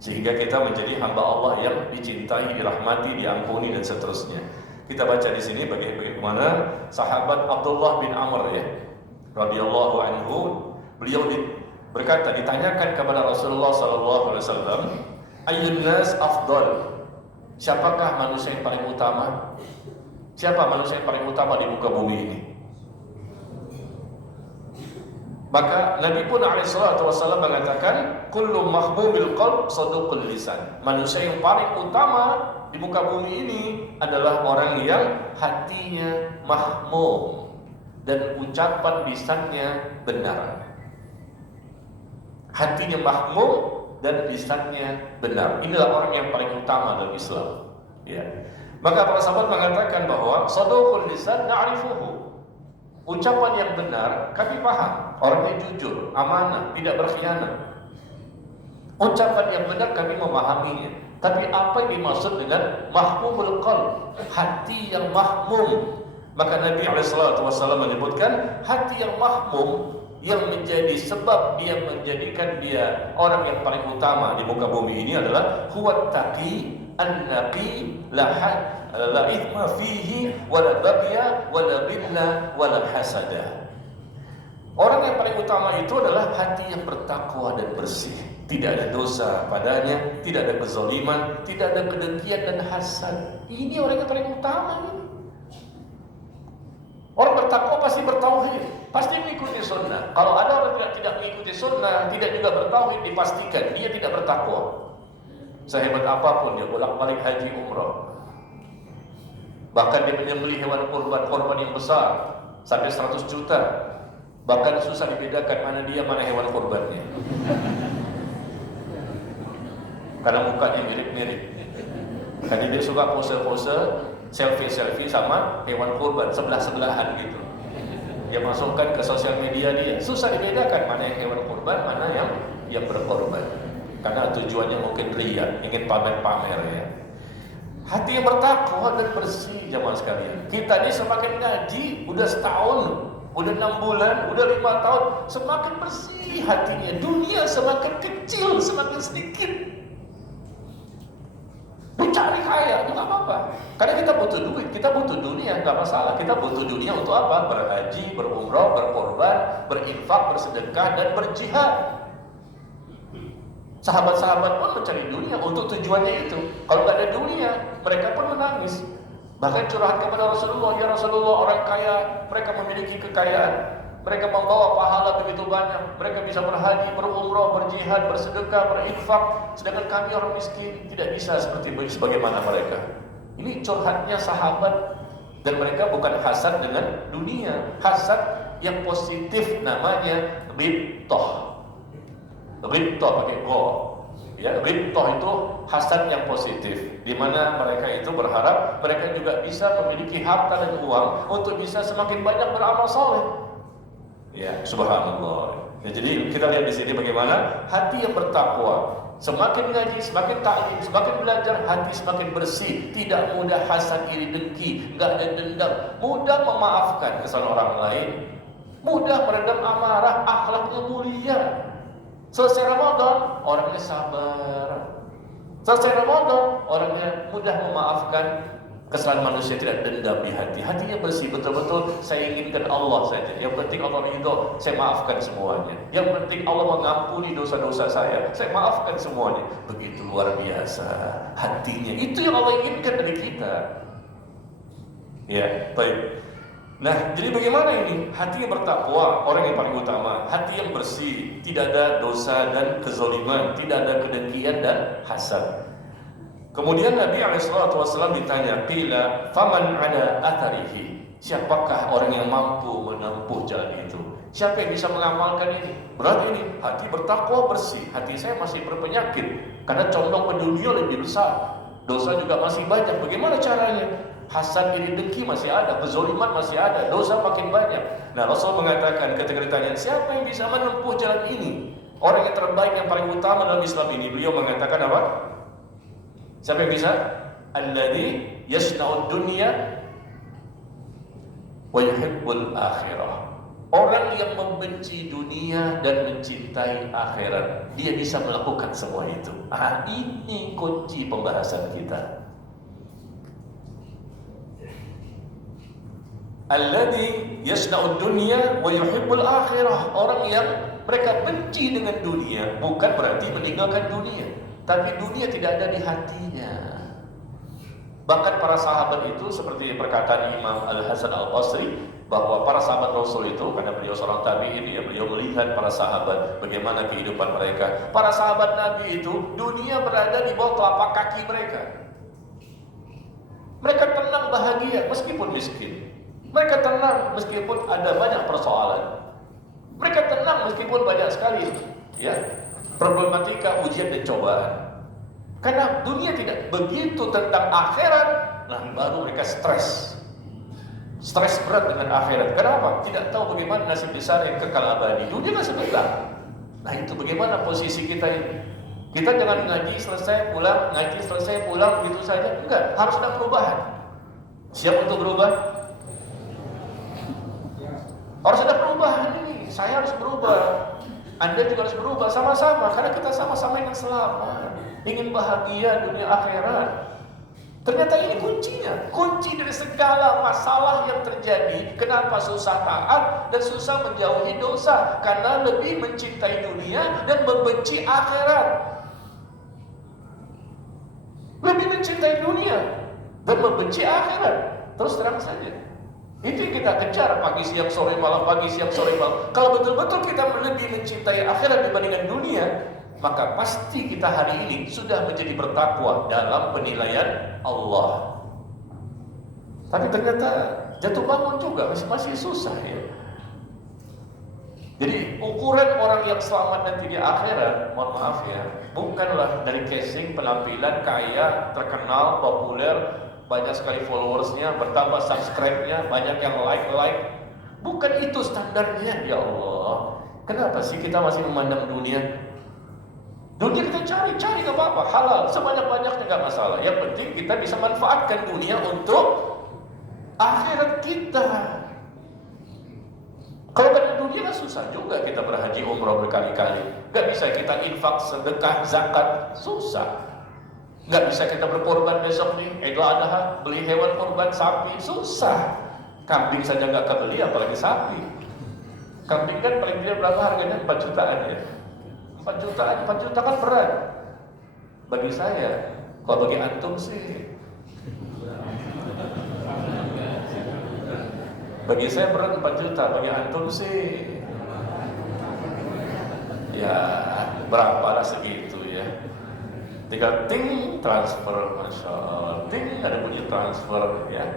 Sehingga kita menjadi hamba Allah yang dicintai, dirahmati, diampuni dan seterusnya. Kita baca di sini bagaimana sahabat Abdullah bin Amr ya, radhiyallahu anhu, beliau berkata, ditanyakan kepada Rasulullah sallallahu alaihi wasallam, ayyun nas afdal? Siapakah manusia yang paling utama? Siapa manusia yang paling utama di muka bumi ini? Maka Nabi pun alaihissalatu wassalam mengatakan, kullu mahbubil qalb saduqul lisan. Manusia yang paling utama di muka bumi ini adalah orang yang hatinya mahmum dan ucapan lisannya benar. Hatinya mahmum dan lisannya benar. Inilah orang yang paling utama dalam Islam. Ya. Maka para sahabat mengatakan bahwa sadaqul lisan na'rifuhu. Ucapan yang benar kami paham, orangnya jujur, amanah, tidak berkhianat. Ucapan yang benar kami memahaminya. Tapi apa yang dimaksud dengan mahmumul qalb, hati yang mahmum? Maka Nabi SAW menyebutkan hati yang mahmum yang menjadi sebab dia menjadikan dia orang yang paling utama di muka bumi ini adalah huwat taqi an-naqi la ithma fihi wala bagya wala billa wala hasada. Orang yang paling utama itu adalah hati yang bertakwa dan bersih. Tidak ada dosa padanya, tidak ada kezaliman, tidak ada kedengkian dan hasad. Ini orang yang paling utama ini. Orang bertakwa pasti bertauhid, pasti mengikuti sunnah. Kalau ada orang tidak mengikuti sunnah, tidak juga bertauhid, dipastikan dia tidak bertakwa. Sehebat apapun dia bolak-balik haji umrah, bahkan dia menyembelih hewan korban yang besar sampai 100 juta, bahkan susah dibedakan mana dia mana hewan korbannya, karena mukanya mirip-mirip. Karena dia suka pose-pose, selfie sama hewan kurban sebelah-sebelahan gitu. Dia masukkan ke sosial media dia, susah dibedakan mana yang hewan kurban, mana yang berkorban. Karena tujuannya mungkin riya, ingin pamer-pamer ya. Hati yang bertakwa dan bersih jamaah sekalian. Kita ini semakin ngaji, udah setahun, udah 6 bulan, udah 5 tahun, semakin bersih hatinya. Dunia semakin kecil, semakin sedikit. Mencari kaya itu nggak apa-apa, karena kita butuh duit, kita butuh dunia, nggak masalah. Kita butuh dunia untuk apa? Berhaji, berumrah, berkorban, berinfak, bersedekah, dan berjihad. Sahabat-sahabat pun mencari dunia untuk tujuannya itu. Kalau nggak ada dunia, mereka pun menangis. Bahkan curhat kepada Rasulullah, ya Rasulullah, orang kaya, mereka memiliki kekayaan, mereka membawa pahala begitu banyak, mereka bisa berhaji, berumrah, berjihad, bersedekah, berinfak, sedangkan kami orang miskin tidak bisa seperti sebagaimana mereka. Ini curhatnya sahabat, dan mereka bukan hasad dengan dunia, hasad yang positif, namanya ghibthah. Ghibthah pakai go. Ya, ghibthah itu hasad yang positif, di mana mereka itu berharap mereka juga bisa memiliki harta dan uang untuk bisa semakin banyak beramal soleh. Ya, subhanallah. Ya, jadi kita lihat di sini bagaimana hati yang bertakwa, semakin ngaji, semakin taklim, semakin belajar, hati semakin bersih, tidak mudah hasad, iri, dengki, enggak ada dendam, mudah memaafkan kesalahan orang lain, mudah meredam amarah, akhlaknya mulia. Selesai Ramadan, orangnya sabar. Selesai Ramadan, orangnya mudah memaafkan kesalahan manusia, tidak dendam di hati. Hatinya bersih, betul-betul saya inginkan Allah saja. Yang penting Allah ridho, saya maafkan semuanya. Yang penting Allah mengampuni dosa-dosa saya maafkan semuanya. Begitu luar biasa hatinya. Itu yang Allah inginkan dari kita. Ya, baik. Nah, jadi bagaimana ini? Hati yang bertakwa, orang yang paling utama. Hati yang bersih, tidak ada dosa dan kezaliman, tidak ada kedengkian dan hasad. Kemudian Nabi SAW ditanya, qila faman ala atharihi, siapakah orang yang mampu menempuh jalan itu? Siapa yang bisa mengamalkan ini? Berarti ini hati bertakwa bersih, hati saya masih berpenyakit karena condong ke dunia lebih besar, dosa juga masih banyak. Bagaimana caranya? Hasad, iri, dengki masih ada, kezaliman masih ada, dosa makin banyak. Nah, Rasul mengatakan ketika ditanya, siapa yang bisa menempuh jalan ini? Orang yang terbaik, yang paling utama dalam Islam ini, beliau mengatakan apa? Siapa yang bisa? Alladzi yasna'ud dunya wa yuhibbul akhirah. Orang yang membenci dunia dan mencintai akhirat, dia bisa melakukan semua itu. Ini kunci pembahasan kita. Alladzi yasna'ud dunya wa yuhibbul akhirah. Orang yang mereka benci dengan dunia, bukan berarti meninggalkan dunia, tapi dunia tidak ada di hatinya. Bahkan para sahabat itu, seperti perkataan Imam Al-Hasan Al-Basri, bahwa para sahabat Rasul itu, karena beliau seorang tabi'in ya, beliau melihat para sahabat bagaimana kehidupan mereka. Para sahabat Nabi itu, dunia berada di bawah telapak kaki mereka. Mereka tenang, bahagia meskipun miskin. Mereka tenang meskipun ada banyak persoalan. Mereka tenang meskipun banyak sekali ya problematika, ujian dan cobaan. Karena dunia tidak begitu tentang akhirat, Nah, baru mereka stres berat dengan akhirat. Kenapa? Tidak tahu bagaimana nasib di sana yang kekal abadi. Dunia kan sebentar. Nah, itu bagaimana posisi kita ini? Kita jangan ngaji selesai pulang begitu saja. Enggak, harus ada perubahan. Siap untuk berubah? Harus ada perubahan ini. Saya harus berubah. Anda juga harus berubah sama-sama, karena kita sama-sama ingin selamat, ingin bahagia dunia akhirat. Ternyata ini kuncinya, kunci dari segala masalah yang terjadi. Kenapa susah taat dan susah menjauhi dosa? Karena lebih mencintai dunia dan membenci akhirat. Lebih mencintai dunia dan membenci akhirat. Terus terang saja, itu yang kita kejar pagi siang sore malam. Kalau betul-betul kita lebih mencintai akhirat dibandingkan dunia, maka pasti kita hari ini sudah menjadi bertakwa dalam penilaian Allah. Tapi ternyata jatuh bangun juga masih susah ya. Jadi ukuran orang yang selamat nanti di akhirat, mohon maaf ya, bukanlah dari casing, penampilan, kaya, terkenal, populer, banyak sekali followersnya, bertambah subscribe-nya, banyak yang like. Bukan itu standarnya, ya Allah. Kenapa sih kita masih memandang dunia? Dunia kita cari gak apa-apa, halal, sebanyak-banyaknya gak masalah. Yang penting kita bisa manfaatkan dunia untuk akhirat kita. Kalau karena dunia kan susah juga kita berhaji umrah berkali-kali. Gak bisa kita infak, sedekah, zakat, susah. Gak bisa kita berkorban besok nih, Idul Adha, beli hewan korban sapi, susah. Kambing saja gak kebeli, apalagi sapi. Kambing kan paling tidak berapa harganya? 4 jutaan ya. 4 juta kan berat bagi saya. Kalau bagi antum sih, bagi saya berat 4 juta, bagi antum sih ya berapa lah segitu ya. Tinggal ting transfer, masya Allah, ting ada bunyi transfer ya,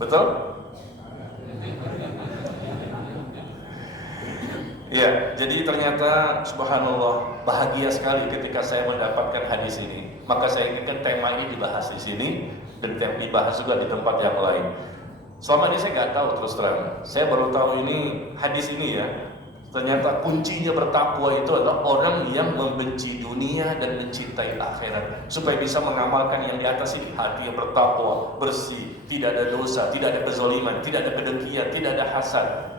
betul? Ya, jadi ternyata subhanallah bahagia sekali ketika saya mendapatkan hadis ini. Maka saya inginkan tema ini dibahas di sini dan dibahas juga di tempat yang lain. Selama ini saya nggak tahu, terus terang. Saya baru tahu ini hadis ini ya. Ternyata kuncinya bertakwa itu adalah orang yang membenci dunia dan mencintai akhirat, supaya bisa mengamalkan yang di atas ini. Hati yang bertakwa, bersih, tidak ada dosa, tidak ada kezaliman, tidak ada kedengkian, tidak ada hasad.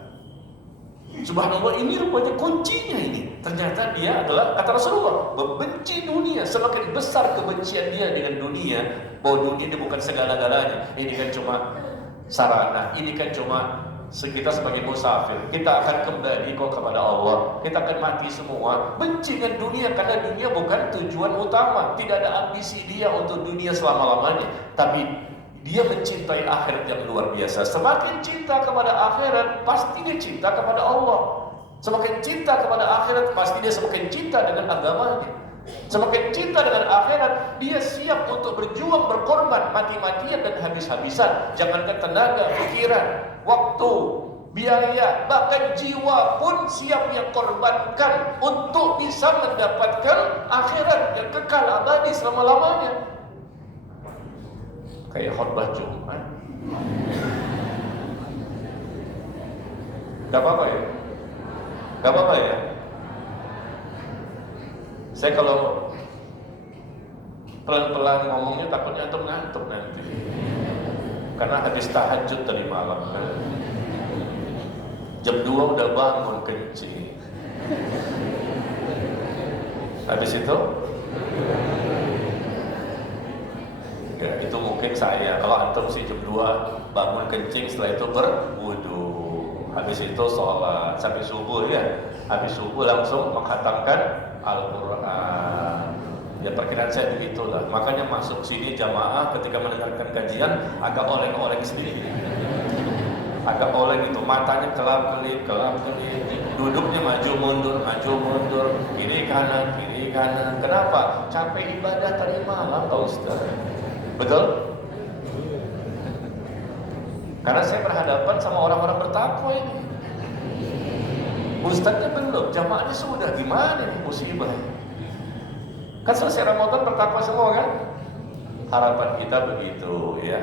Subhanallah, ini rupanya kuncinya ini. Ternyata dia adalah, kata Rasulullah, membenci dunia. Semakin besar kebencian dia dengan dunia, bahwa dunia ini bukan segala-galanya. Ini kan cuma sarana, ini kan cuma kita sebagai musafir. Kita akan kembali kok kepada Allah. Kita akan mati semua. Benci dengan dunia karena dunia bukan tujuan utama. Tidak ada ambisi dia untuk dunia selama-lamanya. Tapi dia mencintai akhirat yang luar biasa. Semakin cinta kepada akhirat, pasti dia cinta kepada Allah. Semakin cinta kepada akhirat, pasti dia semakin cinta dengan agamanya. Semakin cinta dengan akhirat, dia siap untuk berjuang, berkorban, mati-matian dan habis-habisan. Jangankan tenaga, pikiran, waktu, biaya, bahkan jiwa pun siap yang korbankan untuk bisa mendapatkan akhirat yang kekal abadi selama-lamanya. Kayak khutbah Jumat. Gak apa-apa ya? Gak apa-apa ya? Saya kalau pelan-pelan ngomongnya takutnya antum ngantuk nanti. Karena habis tahajud tadi malam kan. Jam 2 udah bangun kencing. Habis itu ya, itu mungkin saya. Kalau antum sih jam 2 bangun kencing, setelah itu berwudu, habis itu sholat sampai subuh ya. Habis subuh langsung menghatamkan Al-Quran. Ya perkiraan saya begitulah. Makanya masuk sini jamaah ketika mendengarkan kajian agak oleng-oleng sendiri. Agak oleng itu, matanya kelap-kelip, duduknya maju mundur, kiri kanan. Kenapa? Capek ibadah tadi malam, Pak Ustaz. Betul? Karena saya berhadapan sama orang-orang bertakwa ini. Ustaznya belum, jamaahnya sudah, gimana nih musibah? Kan selesai Ramadan bertakwa semua kan? harapan kita begitu ya.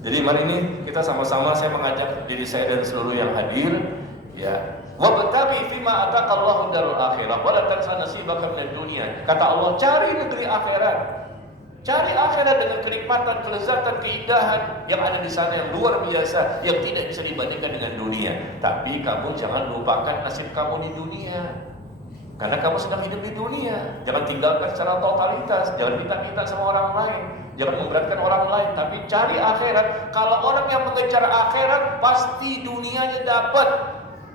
Jadi mari ini kita sama-sama, saya mengajak diri saya dan seluruh yang hadir ya. Wabtabi fima ataqallahu darul akhirah wa la tansa nasibaka minad dunya. Kata Allah, cari negeri akhirat. Cari akhirat dengan kenikmatan, kelezatan, keindahan yang ada di sana yang luar biasa, yang tidak bisa dibandingkan dengan dunia. Tapi kamu jangan lupakan nasib kamu di dunia. Karena kamu sedang hidup di dunia. Jangan tinggalkan secara totalitas. Jangan minta-minta sama orang lain. Jangan memberatkan orang lain. Tapi cari akhirat. Kalau orang yang mengejar akhirat, pasti dunianya dapat.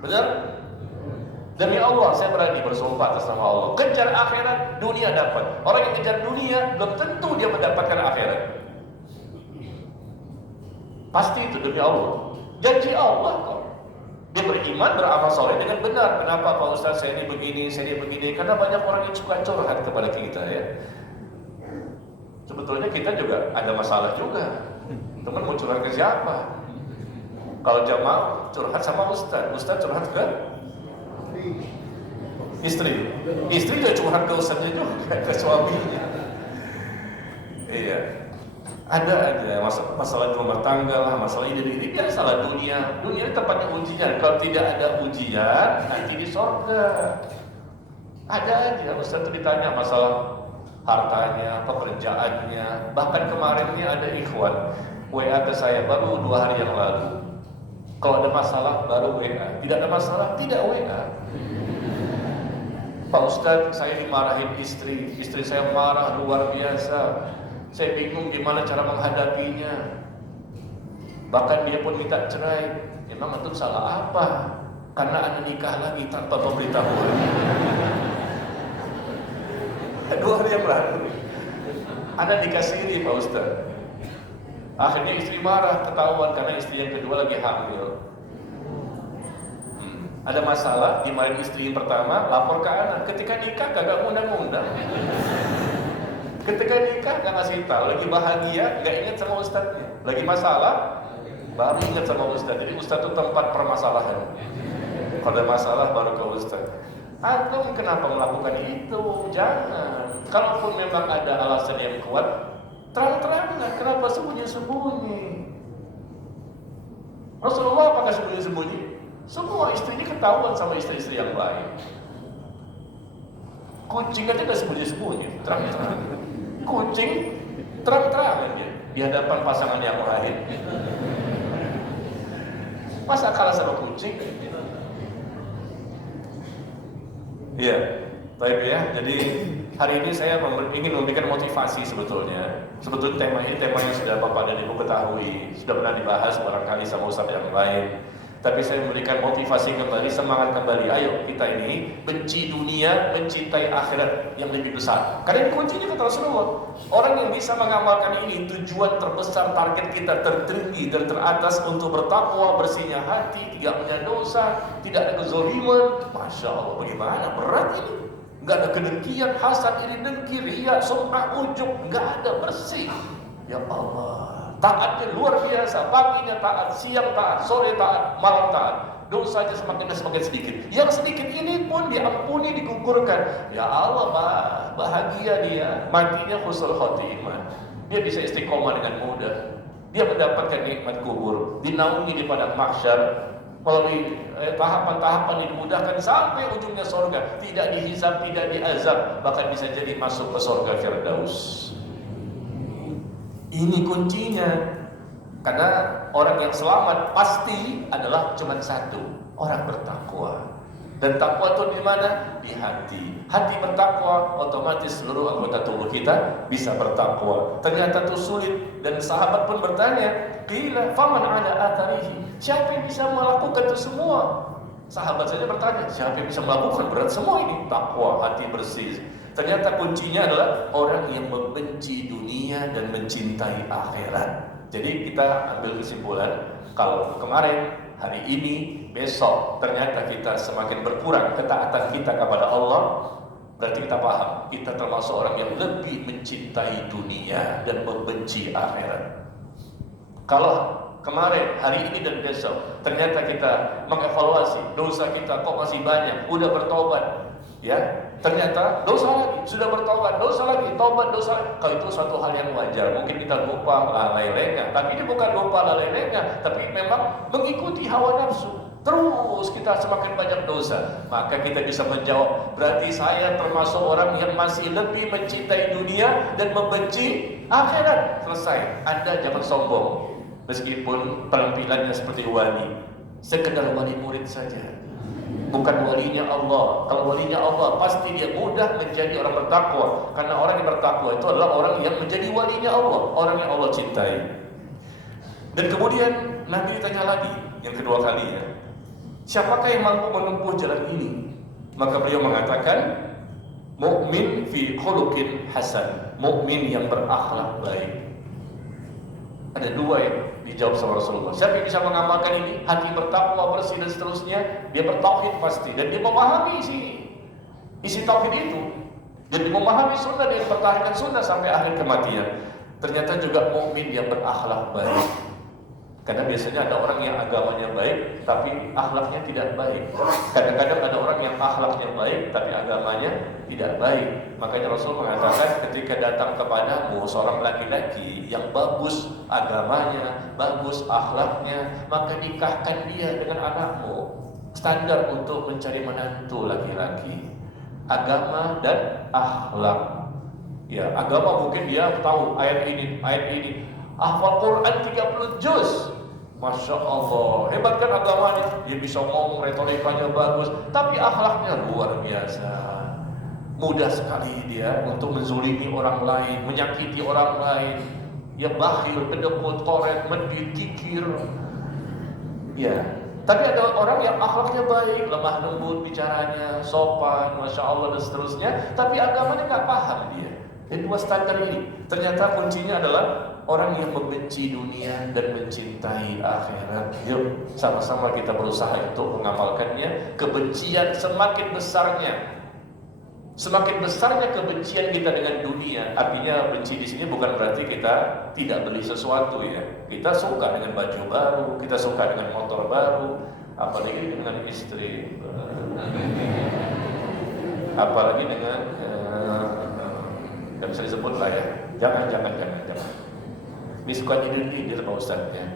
Benar? Demi Allah, saya berani bersumpah atas nama Allah. Kejar akhirat, dunia dapat. Orang yang kejar dunia, belum tentu dia mendapatkan akhirat. Pasti itu demi Allah. Janji Allah kok. Dia beriman, beramal soleh dengan benar. Kenapa Pak Ustaz saya ini begini, saya ini begini? Karena banyak orang yang suka curhat kepada kita ya. Sebetulnya kita juga ada masalah juga. Teman mau curhat ke siapa? Kalau jamaah curhat sama Ustaz, Ustaz curhat ke istri. Istri juga curhat ke Ustaznya juga, ke suaminya. Iya. Ada aja masalah rumah tangga lah, masalah ini biasalah dunia. Dunia ini tempatnya ujian. Kalau tidak ada ujian, nanti di sorga. Ada aja. Ustaz itu ditanya masalah hartanya, pekerjaannya. Bahkan kemarinnya ada ikhwan WA ke saya baru 2 hari yang lalu. Kalau ada masalah baru WA. Tidak ada masalah, tidak WA. Pak Ustaz, saya dimarahin istri saya marah luar biasa. Saya bingung gimana cara menghadapinya. Bahkan dia pun minta cerai. Emang itu salah apa? Karena Anda nikah lagi tanpa pemberitahuan. 2 hari yang lalu Anda nikah siri Pak Ustaz. Akhirnya istri marah, ketahuan karena istri yang kedua lagi hamil. Ada masalah, dimarahin istri yang pertama, lapor ke anak. Ketika nikah kagak ngundang-ngundang. Ketika nikah gak ngasih tahu, lagi bahagia gak ingat sama ustadznya, lagi masalah baru ingat sama ustadz. Jadi ustadz itu tempat permasalahan. Kalau ada masalah baru ke ustadz. Antum kenapa melakukan itu? Jangan. Kalaupun memang ada alasan yang kuat, terang-terangan. Kenapa sembunyi-sembunyi? Rasulullah apakah sembunyi-sembunyi? Semua istri ini ketahuan sama istri-istri yang lain. Kucing aja gak sembunyi-sembunyi, terang-terangan. Kucing terang-terangan dia di hadapan pasangan yang lain. Masa kalah sama kucing? Iya, baik ya. Jadi hari ini saya ingin memberikan motivasi sebetulnya. Sebetulnya tema ini tema yang sudah Bapak dan Ibu ketahui, sudah pernah dibahas barangkali sama ustaz yang lain. Tapi saya memberikan motivasi kembali, semangat kembali. Ayo kita ini benci dunia, mencintai akhirat yang lebih besar. Karena kuncinya kata Rasulullah. Orang yang bisa mengamalkan ini, tujuan terbesar, target kita tertinggi dan teratas untuk bertakwa, bersihnya hati, tidak punya dosa, tidak ada kezaliman. Masya Allah, bagaimana berat ini? Enggak ada kedengkian, hasad, iri, dengki, riya, sum'ah, ujub, enggak ada, bersih. Ya Allah. Taatnya luar biasa, paginya taat, siang taat, sore taat, malam taat. Dosanya semakin sedikit. Yang sedikit ini pun diampuni, digugurkan. Ya Allah, bahagia dia. Matinya husnul khotimah. Dia bisa istiqomah dengan mudah. Dia mendapatkan nikmat kubur, dinaungi di padang mahsyar melalui tahapan-tahapan dimudahkan sampai ujungnya surga. Tidak dihisab, tidak diazab, bahkan bisa jadi masuk ke surga Firdaus. Ini kuncinya. Karena orang yang selamat pasti adalah cuma satu, orang bertakwa. Dan takwa itu di mana? Di hati. Hati bertakwa, otomatis seluruh anggota tubuh kita bisa bertakwa. Ternyata itu sulit dan sahabat pun bertanya, qila faman ala atharihi? Siapa yang bisa melakukan itu semua? Sahabat saja bertanya, siapa yang bisa melakukan berat semua ini? Takwa, hati bersih. Ternyata kuncinya adalah orang yang membenci dunia dan mencintai akhirat. Jadi kita ambil kesimpulan, kalau kemarin, hari ini, besok ternyata kita semakin berkurang ketaatan kita kepada Allah, berarti kita paham, kita termasuk orang yang lebih mencintai dunia dan membenci akhirat. Kalau kemarin, hari ini dan besok ternyata kita mengevaluasi dosa kita kok masih banyak, udah bertobat, ya. ternyata dosa lagi, sudah bertobat, dosa lagi, tobat, dosa lagi. Kalau itu suatu hal yang wajar, mungkin kita lupa lalai lengah, tapi ini bukan lupa lalai lengah, tapi memang mengikuti hawa nafsu. Terus kita semakin banyak dosa, maka kita bisa menjawab, berarti saya termasuk orang yang masih lebih mencintai dunia dan membenci akhirat. Selesai. Anda jangan sombong, meskipun penampilannya seperti wali, sekedar wali murid saja, bukan walinya Allah. Kalau walinya Allah, pasti dia mudah menjadi orang bertakwa, karena orang yang bertakwa itu adalah orang yang menjadi walinya Allah, orang yang Allah cintai. Dan kemudian Nabi tanya lagi yang kedua kalinya, siapakah yang mampu menempuh jalan ini? Maka beliau mengatakan, mukmin fi khuluqin hasan, mukmin yang berakhlak baik. Ada dua yang dijawab sama Rasulullah. Siapa yang bisa mengamalkan ini? Hati bertakwa, bersih dan seterusnya. Dia bertauhid pasti, dan dia memahami isi tauhid itu, dan dia memahami sunnah, dia mempertahankan sunnah sampai akhir kematian. Ternyata juga mukmin yang berakhlak baik. Karena biasanya ada orang yang agamanya baik tapi akhlaknya tidak baik. Kadang-kadang ada orang yang akhlaknya baik tapi agamanya tidak baik. Makanya Rasul mengatakan, ketika datang kepadamu seorang laki-laki yang bagus agamanya, bagus akhlaknya, maka nikahkan dia dengan anakmu. Standar untuk mencari menantu laki-laki, agama dan akhlak. Ya, agama mungkin dia tahu ayat ini, hafal Quran 30 juz. Masya Allah, hebat kan agamanya. Dia bisa ngomong, retorikanya bagus, tapi akhlaknya luar biasa. Mudah sekali dia untuk menzulimi orang lain, menyakiti orang lain. Dia bakhil, kedekut, koret, medit, kikir. Ya, tapi ada orang yang akhlaknya baik, lemah lembut bicaranya, sopan, Masya Allah dan seterusnya, tapi agamanya nggak paham dia. Dan dua standar ini, ternyata kuncinya adalah orang yang membenci dunia dan mencintai akhirat. Yuk, sama-sama kita berusaha untuk mengamalkannya. Kebencian semakin besarnya kebencian kita dengan dunia. Artinya benci di sini bukan berarti kita tidak beli sesuatu ya. Kita suka dengan baju baru, kita suka dengan motor baru, apalagi dengan istri, apalagi dengan dan bisa disebut lah ya. Jangan. Ini suka nyindir Pak Ustaz ya.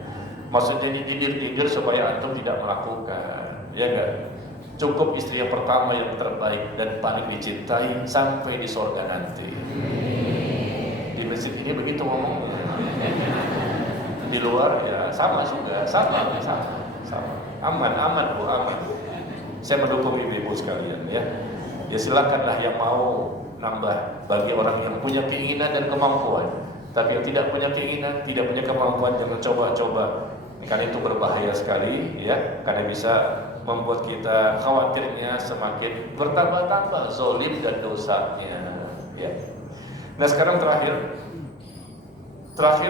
Maksudnya nyindir supaya antum tidak melakukan, ya enggak? Cukup istri yang pertama yang terbaik dan paling dicintai sampai di surga nanti. Di masjid ini begitu ngomong. Di luar ya sama juga, sama. Aman Bu, aman. Saya mendukung ibu-ibu sekalian ya. Ya silakanlah yang mau nambah bagi orang yang punya keinginan dan kemampuan. Tapi yang tidak punya keinginan, tidak punya kemampuan, jangan coba-coba. Karena itu berbahaya sekali ya, karena bisa membuat kita khawatirnya semakin bertambah-tambah zalim dan dosanya ya. Nah sekarang terakhir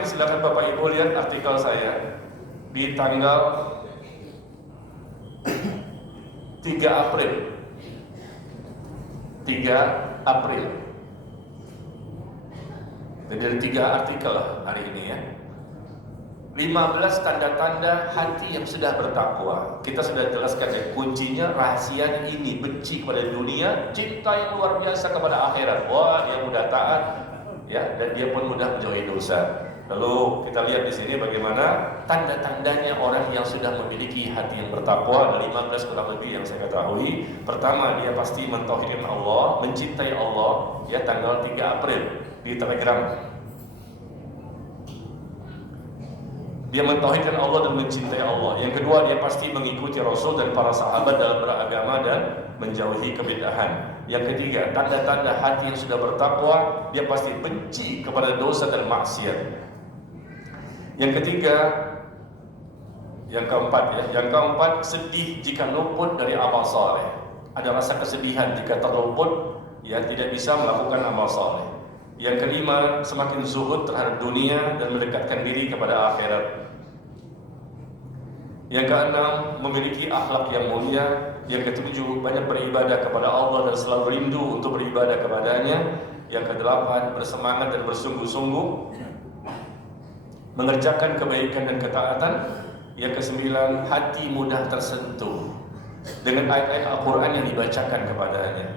silakan Bapak Ibu lihat artikel saya di tanggal 3 April. Jadi ada 3 artikel hari ini ya. 15 tanda-tanda hati yang sudah bertakwa. Kita sudah jelaskan ya, kuncinya, rahasianya ini, benci kepada dunia, cinta yang luar biasa kepada akhirat. Wah, dia mudah taat ya, dan dia pun mudah menjauhi dosa. Lalu kita lihat di sini bagaimana tanda-tandanya orang yang sudah memiliki hati yang bertakwa. Ada 15 kurang lebih yang saya ketahui. Pertama, dia pasti mentauhidkan Allah, mencintai Allah ya, tanggal 3 April di Telegram. Dia mentauhidkan Allah dan mencintai Allah. Yang kedua, dia pasti mengikuti Rasul dan para sahabat dalam beragama dan menjauhi kebid'ahan. Yang ketiga, tanda-tanda hati yang sudah bertakwa, dia pasti benci kepada dosa dan maksiat. Yang ketiga, yang keempat, sedih jika luput dari amal saleh. Ada rasa kesedihan jika terluput, ya tidak bisa melakukan amal saleh. Yang kelima, semakin zuhud terhadap dunia dan mendekatkan diri kepada akhirat. Yang keenam, memiliki akhlak yang mulia. Yang ketujuh, banyak beribadah kepada Allah dan selalu rindu untuk beribadah kepadanya. Yang kedelapan, bersemangat dan bersungguh-sungguh mengerjakan kebaikan dan ketaatan. Yang kesembilan, hati mudah tersentuh dengan ayat-ayat Al-Quran yang dibacakan kepadanya.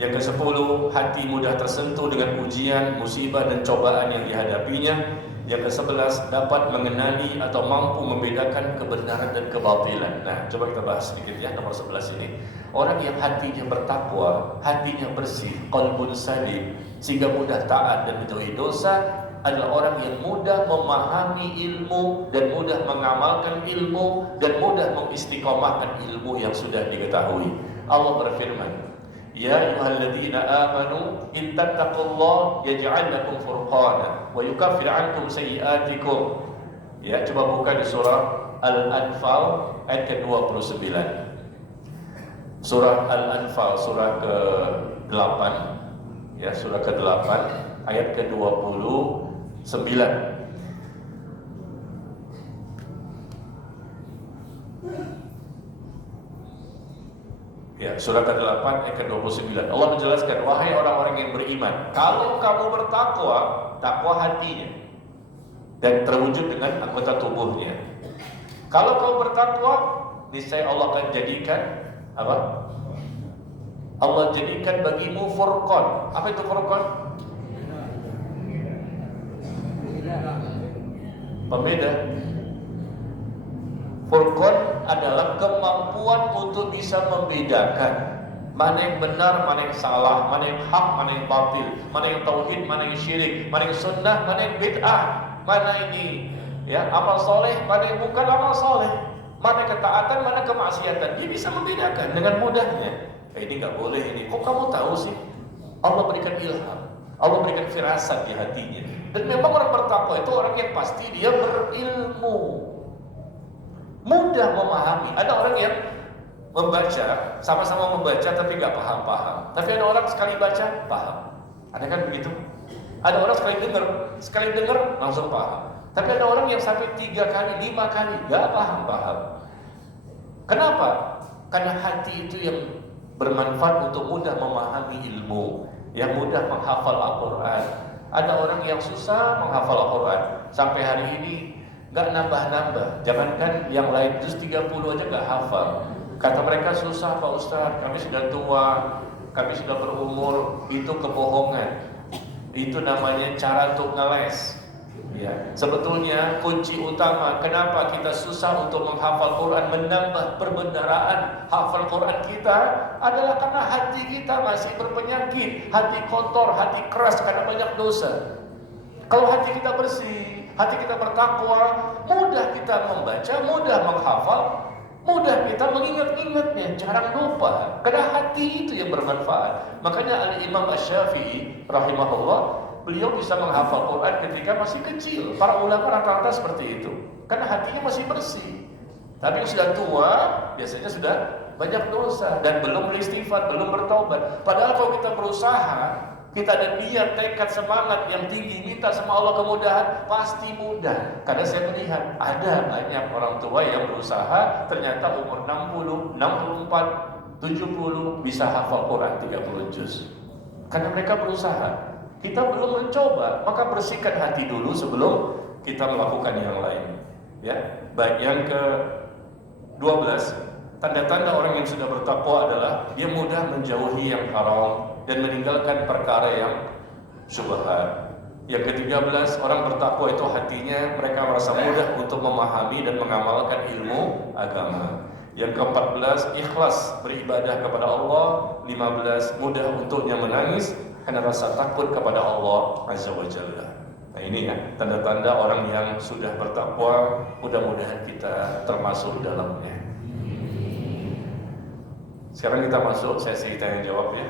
Yang ke-10, hati mudah tersentuh dengan ujian, musibah dan cobaan yang dihadapinya. Yang ke-11, dapat mengenali atau mampu membedakan kebenaran dan kebatilan. Nah, coba kita bahas sedikit ya, nomor 11 ini. Orang yang hatinya bertakwa, hatinya bersih, qalbun salim, sehingga mudah taat dan menjauhi dosa, adalah orang yang mudah memahami ilmu dan mudah mengamalkan ilmu dan mudah mengistiqomahkan ilmu yang sudah diketahui. Allah berfirman, Ya ayyuhalladzina amanu in tattaqullaha yaj'al lakum furqana wa yukaffir 'ankum sayyi'atikum. Ya, coba buka di surah Al-Anfal ayat ke-29. Surah Al-Anfal surah ke-8, ya, surah ke-8 ayat ke-29. Ya, surah ke-8 ayat ke-29. Allah menjelaskan, wahai orang-orang yang beriman, kalau kamu bertakwa, takwa hatinya dan terwujud dengan anggota tubuhnya. Kalau kamu bertakwa, niscaya Allah akan jadikan apa? Allah jadikan bagimu furqan. Apa itu furqan? Pembeda. Furqan adalah kemampuan untuk bisa membedakan mana yang benar, mana yang salah, mana yang hak, mana yang batil, mana yang tauhid, mana yang syirik, mana yang sunnah, mana yang bid'ah, mana ini ya amal soleh, mana yang bukan amal soleh, mana ketaatan, mana kemaksiatan. Dia bisa membedakan dengan mudahnya. Ini nggak boleh ini. Kok kamu tahu sih? Allah berikan ilham, Allah berikan firasat di hatinya. Dan memang orang bertakwa itu orang yang pasti dia berilmu, mudah memahami. Ada orang yang membaca, sama-sama membaca tapi nggak paham-paham. Tapi ada orang sekali baca paham. Ada kan begitu? Ada orang sekali dengar langsung paham. Tapi ada orang yang sampai 3 kali, 5 kali nggak paham-paham. Kenapa? Karena hati itu yang bermanfaat untuk mudah memahami ilmu, yang mudah menghafal Al-Quran. Ada orang yang susah menghafal Al-Quran sampai hari ini nggak nambah-nambah, jangankan yang lain, juz 30 aja nggak hafal. Kata mereka, susah Pak Ustadz, kami sudah tua, kami sudah berumur. Itu kebohongan. Itu namanya cara untuk ngeles. Ya, sebetulnya kunci utama kenapa kita susah untuk menghafal Quran, menambah perbendaharaan hafal Quran kita, adalah karena hati kita masih berpenyakit, hati kotor, hati keras karena banyak dosa. Kalau hati kita bersih, hati kita bertakwa, mudah kita membaca, mudah menghafal, mudah kita mengingat-ingatnya, jarang lupa. Karena hati itu yang bermanfaat. Makanya Al-Imam Asy-Syafi'i rahimahullah, beliau bisa menghafal Quran ketika masih kecil. Para ulama rata-rata seperti itu, karena hatinya masih bersih. Tapi yang sudah tua, biasanya sudah banyak dosa dan belum beristighfar, belum bertaubat. Padahal kalau kita berusaha, kita ada niat, tekad, semangat yang tinggi, minta sama Allah kemudahan, pasti mudah. Karena saya melihat ada banyak orang tua yang berusaha, ternyata umur 60, 64, 70 bisa hafal Quran 30 juz. Karena mereka berusaha. Kita belum mencoba, maka bersihkan hati dulu sebelum kita melakukan yang lain. Ya, baik. Yang ke-12, tanda-tanda orang yang sudah bertakwa adalah dia mudah menjauhi yang haram dan meninggalkan perkara yang syubhat. Yang ke-13, orang bertakwa itu hatinya mereka merasa mudah untuk memahami dan mengamalkan ilmu agama. Yang ke-14, ikhlas beribadah kepada Allah. 15, mudah untuknya menangis karena rasa takut kepada Allah Azza wa Jalla. Nah, ini ya tanda-tanda orang yang sudah bertakwa. Mudah-mudahan kita termasuk dalamnya. Sekarang kita masuk sesi tanya jawab ya.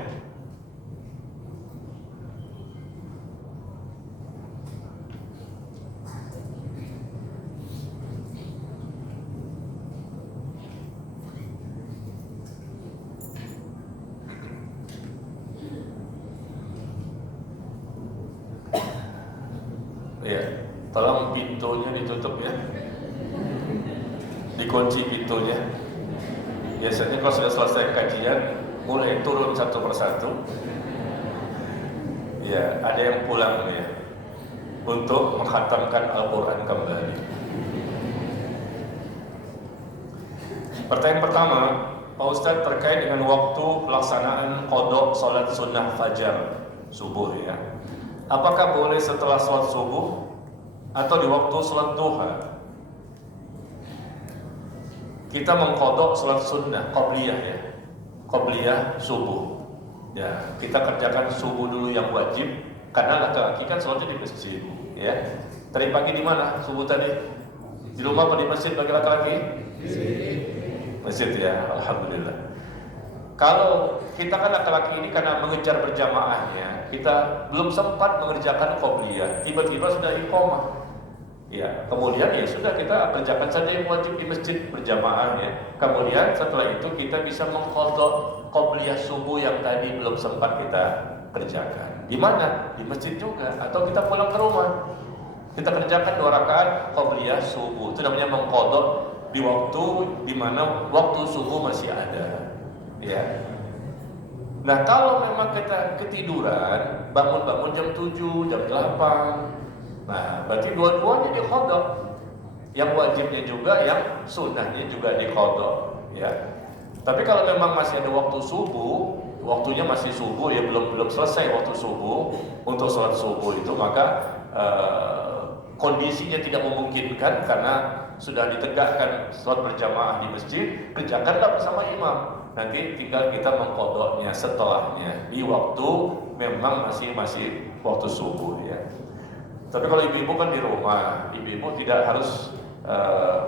Ya, tolong pintunya ditutup ya, dikunci pintunya. Biasanya kalau sudah selesai kajian, mulai turun satu persatu. Ya, ada yang pulang ya, untuk menghatamkan Al-Quran kembali. Pertanyaan pertama, Pak Ustadz, terkait dengan waktu pelaksanaan qada salat sunnah fajar subuh ya. Apakah boleh setelah salat subuh atau di waktu salat duha? Kita mengqada salat sunnah qabliyah ya. Qabliyah subuh. Ya, kita kerjakan subuh dulu yang wajib karena laki-laki kan salatnya di masjid ya. Tadi pagi di mana subuh tadi? Di rumah atau di masjid bagi laki-laki? Masjid ya, alhamdulillah. Kalau kita kan laki-laki ini karena mengejar berjamaahnya, kita belum sempat mengerjakan qobliyah, tiba-tiba sudah iqamah. Ya, kemudian ya sudah kita kerjakan saja yang wajib di masjid berjamaahnya. Kemudian setelah itu kita bisa mengqadha qobliyah subuh yang tadi belum sempat kita kerjakan. Di mana? Di masjid juga atau kita pulang ke rumah. Kita kerjakan 2 rakaat qobliyah subuh. Itu namanya mengqadha di waktu di mana waktu subuh masih ada. Ya. Nah, kalau memang kita ketiduran, bangun-bangun jam 7, jam 8. Nah, berarti dua-duanya diqadha. Yang wajibnya juga, yang sunnahnya juga diqadha, ya. Tapi kalau memang masih ada waktu subuh, waktunya masih subuh ya, belum selesai waktu subuh untuk sholat subuh itu, maka kondisinya tidak memungkinkan karena sudah ditegakkan sholat berjamaah di masjid, kerjakanlah bersama imam. Nanti tinggal kita mengqadhanya setelahnya di waktu memang masih waktu subuh ya. Tapi kalau ibu-ibu kan di rumah, ibu-ibu tidak harus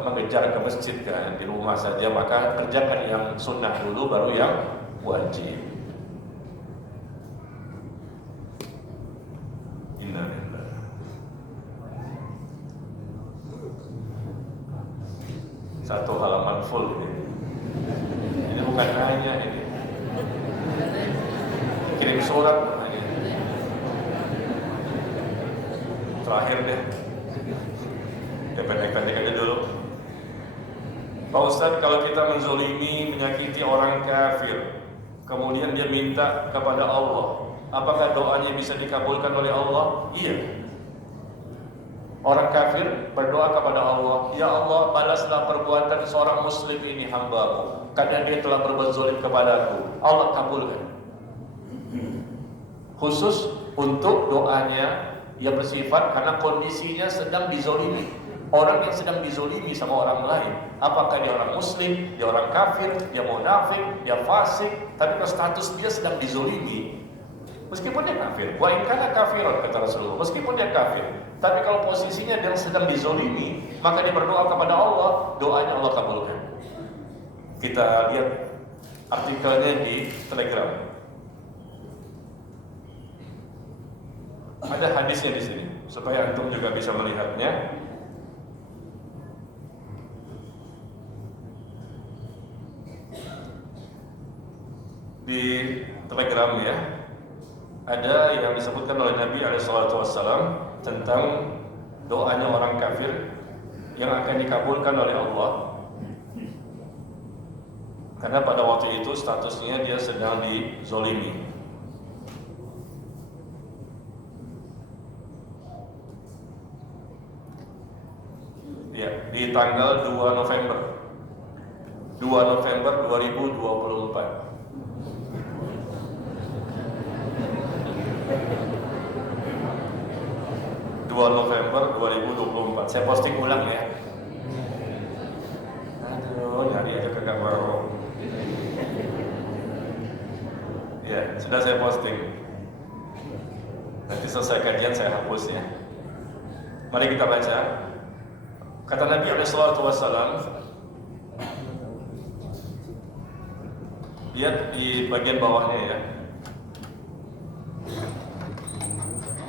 mengejar ke masjid kan, di rumah saja, maka kerjakan yang sunnah dulu baru yang wajib. Innalillah. Satu halaman full ini. Ini bukan nanya ini. Kirim surat namanya. Terakhir deh. Ya pendek-pendek aja dulu. Pak Ustadz, kalau kita menzolimi, menyakiti orang kafir, kemudian dia minta kepada Allah, apakah doanya bisa dikabulkan oleh Allah? Iya. Orang kafir berdoa kepada Allah, ya Allah, balaslah perbuatan seorang muslim ini hamba-Mu, karena dia telah berbuat zalim kepadaku. Allah kabulkan. Khusus untuk doanya yang bersifat karena kondisinya sedang dizolimi. Orang yang sedang dizolimi sama orang lain, apakah dia orang muslim, dia orang kafir, dia munafik, dia fasik, tapi kalau status dia sedang dizolimi, meskipun dia kafir, wa in kana kafiran kata Rasulullah, meskipun dia kafir, tapi kalau posisinya dia sedang dizolimi, maka dia berdoa kepada Allah, doanya Allah kabulkan. Kita lihat artikelnya di Telegram. Ada hadisnya di sini, supaya antum juga bisa melihatnya. Di Telegram ya, ada yang disebutkan oleh Nabi SAW tentang doanya orang kafir yang akan dikabulkan oleh Allah, karena pada waktu itu statusnya dia sedang dizolimi. Ya, di tanggal 2 November 2024. 2 November 2024. Saya posting ulang ya. Aduh, nyari aja kagak mau. Ya, sudah saya posting. Nanti selesai kajian saya hapus ya. Mari kita baca. Kata Nabi SAW, lihat di bagian bawahnya ya.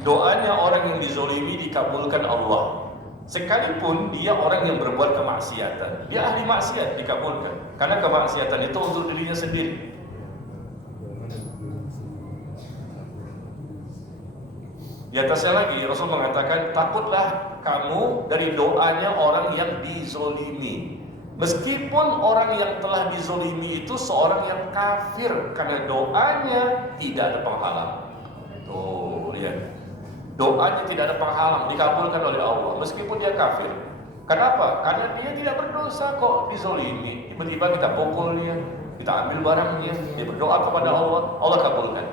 Doanya orang yang dizolimi dikabulkan Allah, sekalipun dia orang yang berbuat kemaksiatan. Dia ahli maksiat, dikabulkan, karena kemaksiatan itu untuk dirinya sendiri. Di atasnya lagi Rasul mengatakan, takutlah kamu dari doanya orang yang dizolimi, meskipun orang yang telah dizolimi itu seorang yang kafir, karena doanya tidak ada penghalang. Tuh, lihat. Doanya tidak ada penghalang, dikabulkan oleh Allah meskipun dia kafir. Kenapa? Karena dia tidak berdosa kok dizolimi. Tiba-tiba kita pukul dia, Kita ambil barangnya, dia berdoa kepada Allah, Allah kabulkan.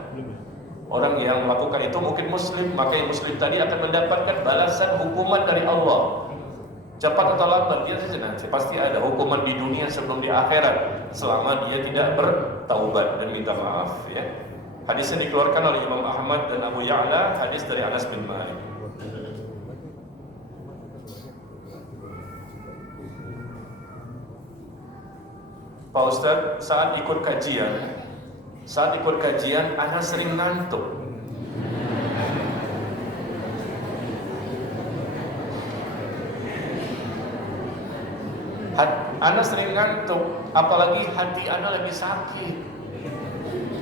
Orang yang melakukan itu mungkin muslim, maka yang muslim tadi akan mendapatkan balasan hukuman dari Allah. Cepat atau lambat dia saja nanti pasti ada hukuman di dunia sebelum di akhirat, selama dia tidak bertaubat dan minta maaf, ya. Hadisnya dikeluarkan oleh Imam Ahmad dan Abu Ya'la, hadis dari Anas bin Malik. Pak Ustadz, saat ikut kajian, Ana sering ngantuk. Ana sering ngantuk, apalagi hati Ana lagi sakit.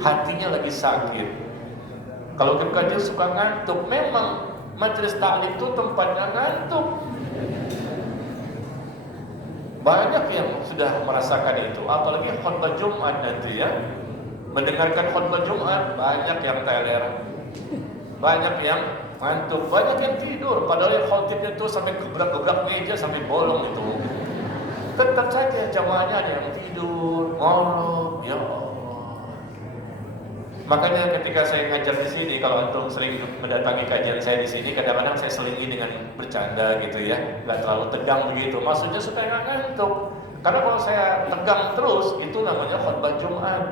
Hatinya lagi sakit. Kalau ikut kajian suka ngantuk. Memang majelis taklim itu tempatnya ngantuk. Banyak yang sudah merasakan itu, apalagi khutbah Jumat nanti, ya. Mendengarkan khutbah Jumat, banyak yang teler, banyak yang ngantuk, banyak yang tidur. Padahal yang khutibnya itu sampai gebrak-gebrak meja sampai bolong itu. Tetap saja jamaahnya ada yang tidur, ngorok, ya Allah. Makanya ketika saya ngajar di sini, kalau antum sering mendatangi kajian saya di sini, kadang-kadang saya selingi dengan bercanda gitu, ya, nggak terlalu tegang begitu. Maksudnya supaya nggak ngantuk. Karena kalau saya tegang terus, itu namanya khutbah Jumat.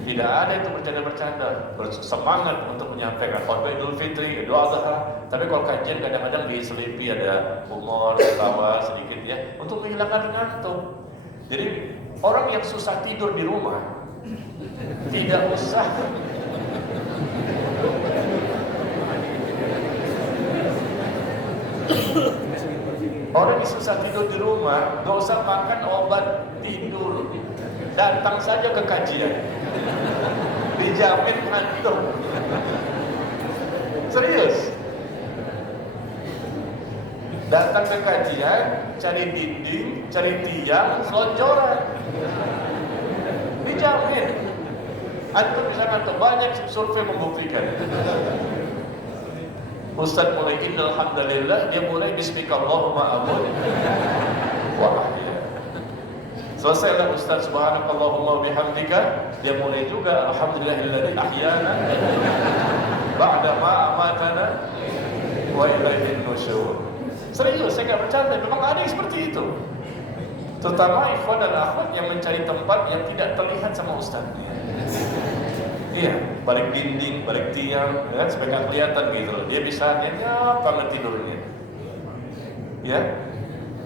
Tidak ada itu bercanda-bercanda, bersemangat untuk menyampaikan khutbah Idul Fitri, Idul Adha. Tapi kalau kajian kadang-kadang diselipi ada humor, ketawa sedikit, ya, untuk menghilangkan ngantuk. Jadi orang yang susah tidur di rumah tidak usah orang yang susah tidur di rumah, gak usah makan obat tidur, datang saja ke kajian, dijamin ngantuk. Serius, datang ke kajian, cari dinding, cari tiang, selonjoran, dijamin. Antum bisa ngantuk, banyak survei membuktikan. Ustaz mulai innal hamdalillah, dia mulai bismikallahumma amun. Wah, ya. Selesailah Ustaz subhanakallahumma bihamdika, dia mulai juga alhamdulillahilladzi ahyana ba'da ma amatana wa ilaihin nusyur. Serius, saya enggak bercanda, memang ada yang seperti itu. Terutama ikhwan dan akhwat yang mencari tempat yang tidak terlihat sama ustaznya. Iya, balik dinding, balik tiang, kan, supaya nggak kelihatan gitu loh. Dia bisa nyenyak banget tidurnya. Ya,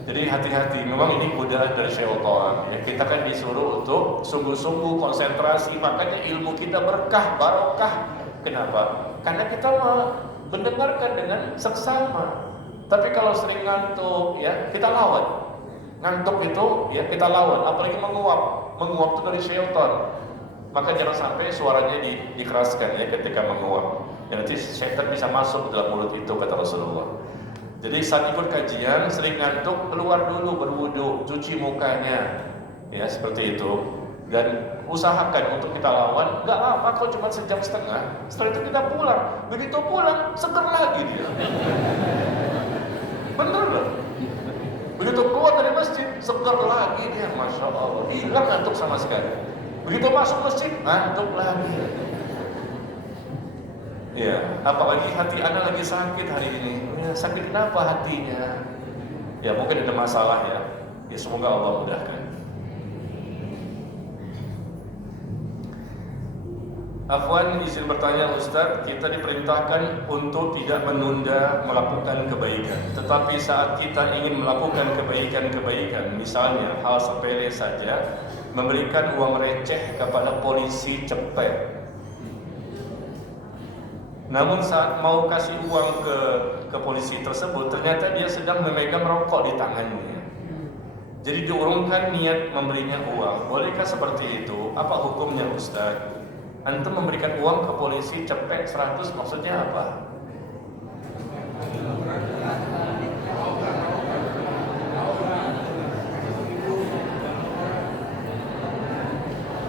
jadi hati-hati. Memang ini godaan dari syaitan. Ya, kita kan disuruh untuk sungguh-sungguh konsentrasi. Makanya ilmu kita berkah, barokah. Kenapa? Karena kita mendengarkan dengan seksama. Tapi kalau sering ngantuk, ya kita lawan. Ngantuk itu, ya kita lawan. Apalagi menguap itu dari syaitan. Maka jangan sampai suaranya dikeraskan, ya, ketika menguap. Ya, nanti syaitan bisa masuk ke dalam mulut itu, kata Rasulullah. Jadi saat ikut kajian sering ngantuk, keluar dulu berwudu, cuci mukanya, ya seperti itu. Dan usahakan untuk kita lawan. Gak lama, kalau cuma sejam setengah. Setelah itu kita pulang. Begitu pulang, seger lagi dia. Bener loh. Begitu keluar dari masjid, seger lagi dia, masya Allah. Hilang ngantuk sama sekali. Begitu masuk masjid, ngantuk lagi. Ya, apalagi hati Ana lagi sakit hari ini. Ya, sakit kenapa hatinya? Ya, mungkin ada masalah, ya. Ya, semoga Allah mudahkan. Afwan, izin bertanya Ustaz, kita diperintahkan untuk tidak menunda melakukan kebaikan. Tetapi saat kita ingin melakukan kebaikan, misalnya hal sepele saja, memberikan uang receh kepada polisi cepet. Namun saat mau kasih uang ke polisi tersebut, ternyata dia sedang memegang rokok di tangannya. Jadi diurungkan niat memberinya uang. Bolehkah seperti itu? Apa hukumnya Ustaz? Antum memberikan uang ke polisi cepet 100, maksudnya apa?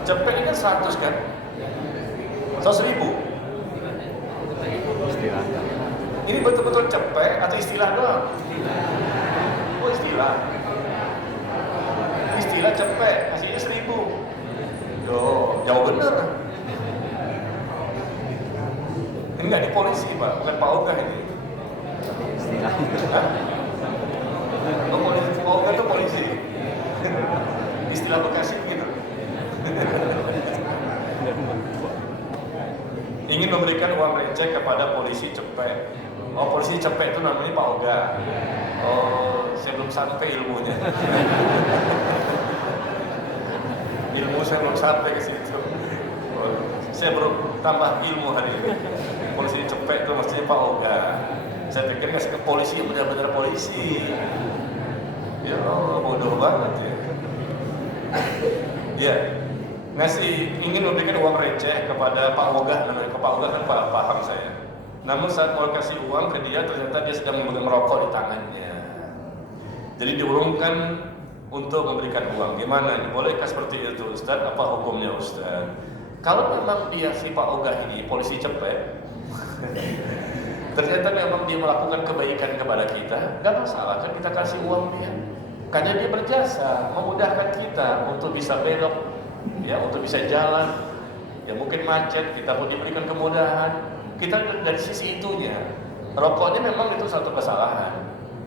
Cepet ini kan 100 kan? 100.000. Istilah. Ini betul-betul cepet atau istilah doang? Oh, istilah. Istilah cepet, hasilnya 1.000. Oh, jauh bener. Enggak, di polisi Pak, bukan Pak Ogah ini. Hah? Oh, polisi, Pak Ogah itu polisi. Istilah Bekasi gitu. Ingin memberikan uang receh kepada polisi cepet. Oh, polisi cepet itu namanya Pak Ogah. Oh, saya belum sampai ilmunya. Ilmu saya belum sampai ke situ. Oh, saya baru tambah ilmu hari ini. Polisi cepet itu maksudnya Pak Ogah. Saya pikir ngasih ke polisi yang benar-benar polisi. Ya Allah, bodoh banget ya. Ya, ingin memberikan uang receh kepada Pak Ogah, namanya Pak Ogah kan paham saya. Namun saat mau kasih uang ke dia, ternyata dia sedang memegang rokok di tangannya. Jadi diurungkan untuk memberikan uang. Gimana? Bolehkah seperti itu Ustaz? Apa hukumnya Ustaz? Kalau memang dia si Pak Ogah ini polisi cepet, ternyata memang dia melakukan kebaikan kepada kita, gak masalah kan kita kasih uang dia. Karena dia berjasa, memudahkan kita untuk bisa belok, ya, untuk bisa jalan. Ya mungkin macet, kita pun diberikan kemudahan. Kita dari sisi itunya, rokoknya memang itu satu kesalahan.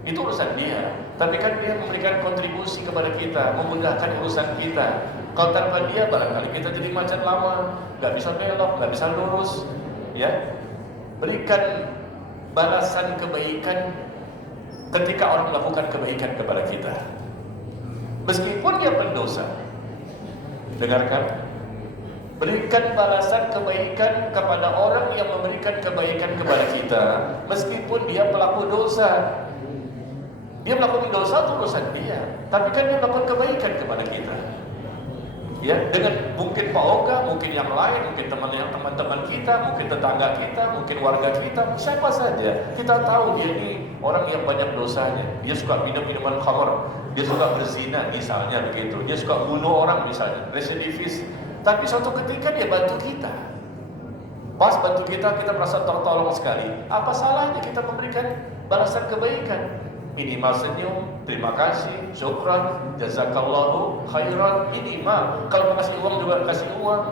Itu urusan dia. Tapi kan dia memberikan kontribusi kepada kita, memudahkan urusan kita. Kalau tanpa dia barangkali kita jadi macet lama, nggak bisa belok, nggak bisa lurus. Ya, berikan balasan kebaikan ketika orang melakukan kebaikan kepada kita, meskipun dia pendosa. Dengarkan, berikan balasan kebaikan kepada orang yang memberikan kebaikan kepada kita, meskipun dia pelaku dosa. Dia melakukan dosa itu urusan dia, tapi kan dia melakukan kebaikan kepada kita. Ya, dengan mungkin Pak Ogah, mungkin yang lain, mungkin teman-teman kita, mungkin tetangga kita, mungkin warga kita, siapa saja. Kita tahu dia ini orang yang banyak dosanya. Dia suka minum minuman khamr, dia suka berzina misalnya begitu. Dia suka bunuh orang misalnya, residivis. Tapi suatu ketika dia bantu kita. Pas bantu kita, kita merasa tertolong sekali. Apa salahnya kita memberikan balasan kebaikan? Minimal senyum, terima kasih, syukran, jazakallahu khairan, minimal. Kalau mau kasih uang juga kasih uang